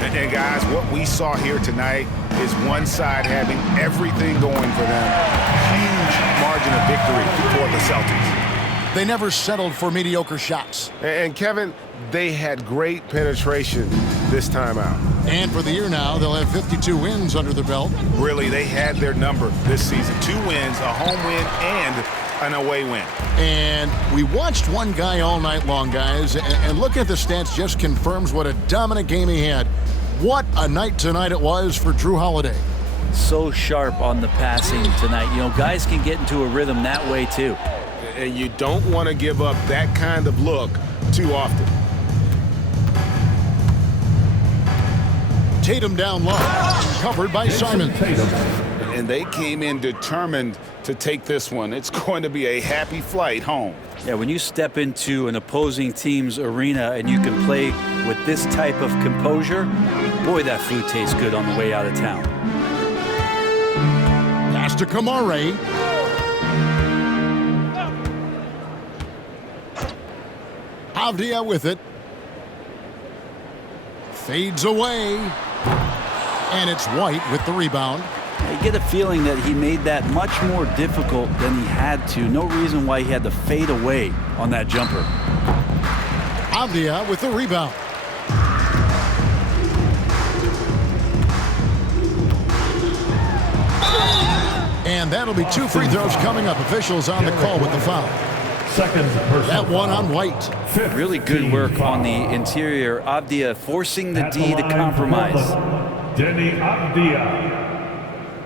And guys, what we saw here tonight is one side having everything going for them. Huge margin of victory for the Celtics. They never settled for mediocre shots. And Kevin, they had great penetration this time out. And for the year now, they'll have 52 wins under the belt. Really, they had their number this season. 2 wins, a home win, and an away win. And we watched one guy all night long, guys, and looking at the stats just confirms what a dominant game he had. What a night tonight it was for Drew Holiday. So sharp on the passing tonight. You know, guys can get into a rhythm that way too. And you don't want to give up that kind of look too often. Tatum down low, covered by Simon. And they came in determined to take this one. It's going to be a happy flight home. Yeah, when you step into an opposing team's arena and you can play with this type of composure, boy, that food tastes good on the way out of town. Pass to Camara. Avdia with it. Fades away. And it's White with the rebound. I get a feeling that he made that much more difficult than he had to. No reason why he had to fade away on that jumper. Avdia with the rebound. And that'll be 2 free throws coming up. Officials on the call with the foul. Second personal That one on White. Really good work on the interior. Avdia forcing the D to compromise. Denny Avdia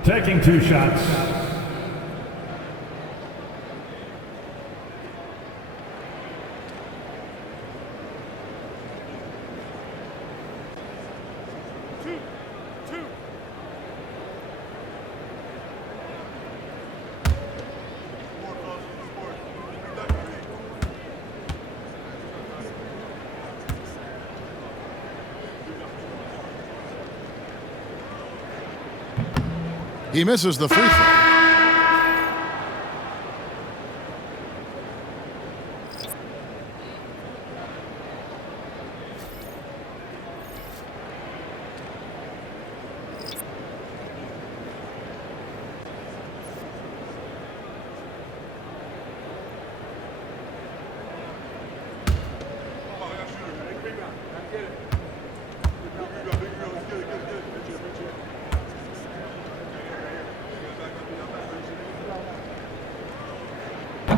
taking 2 shots. He misses the free throw.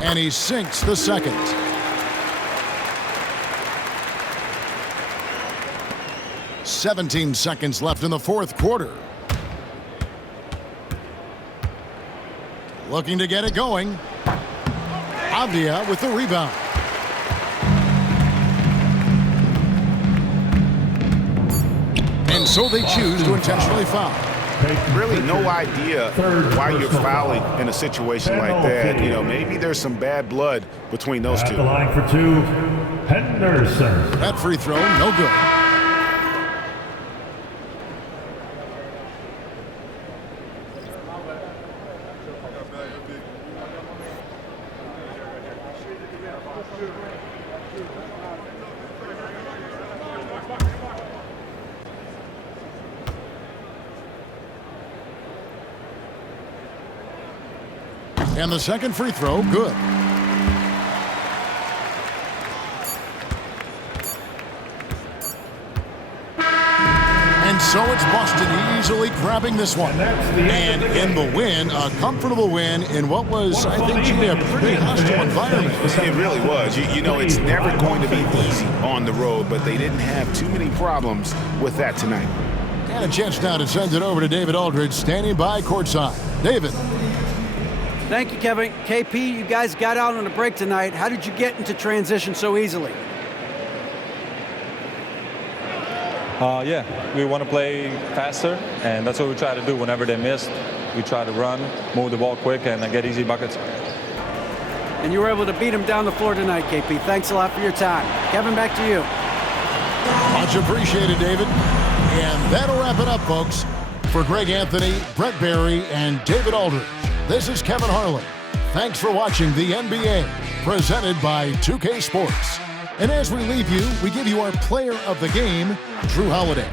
And he sinks the second. "17 seconds left in the fourth quarter. Looking to get it going. Avdia with the rebound. And so they choose to intentionally foul. Really no idea why you're fouling in a situation like that. You know, maybe there's some bad blood between those At two. the line for 2, Henderson. That free throw, no good. And the second free throw, good. And so it's Boston easily grabbing this one. And in the win, a comfortable win in what was, I think, Jimmy, a pretty hostile environment. It really was. You know, it's never going to be easy on the road, but they didn't have too many problems with that tonight. And a chance now to send it over to David Aldridge, standing by courtside. David. Thank you, Kevin. KP, you guys got out on a break tonight. How did you get into transition so easily? Yeah, we want to play faster, and that's what we try to do whenever they miss. We try to run, move the ball quick, and get easy buckets. And you were able to beat them down the floor tonight, KP. Thanks a lot for your time. Kevin, back to you. Much appreciated, David. And that'll wrap it up, folks. For Greg Anthony, Brett Barry, and David Aldridge, this is Kevin Harlan. Thanks for watching the NBA, presented by 2K Sports. And as we leave you, we give you our player of the game, Drew Holiday.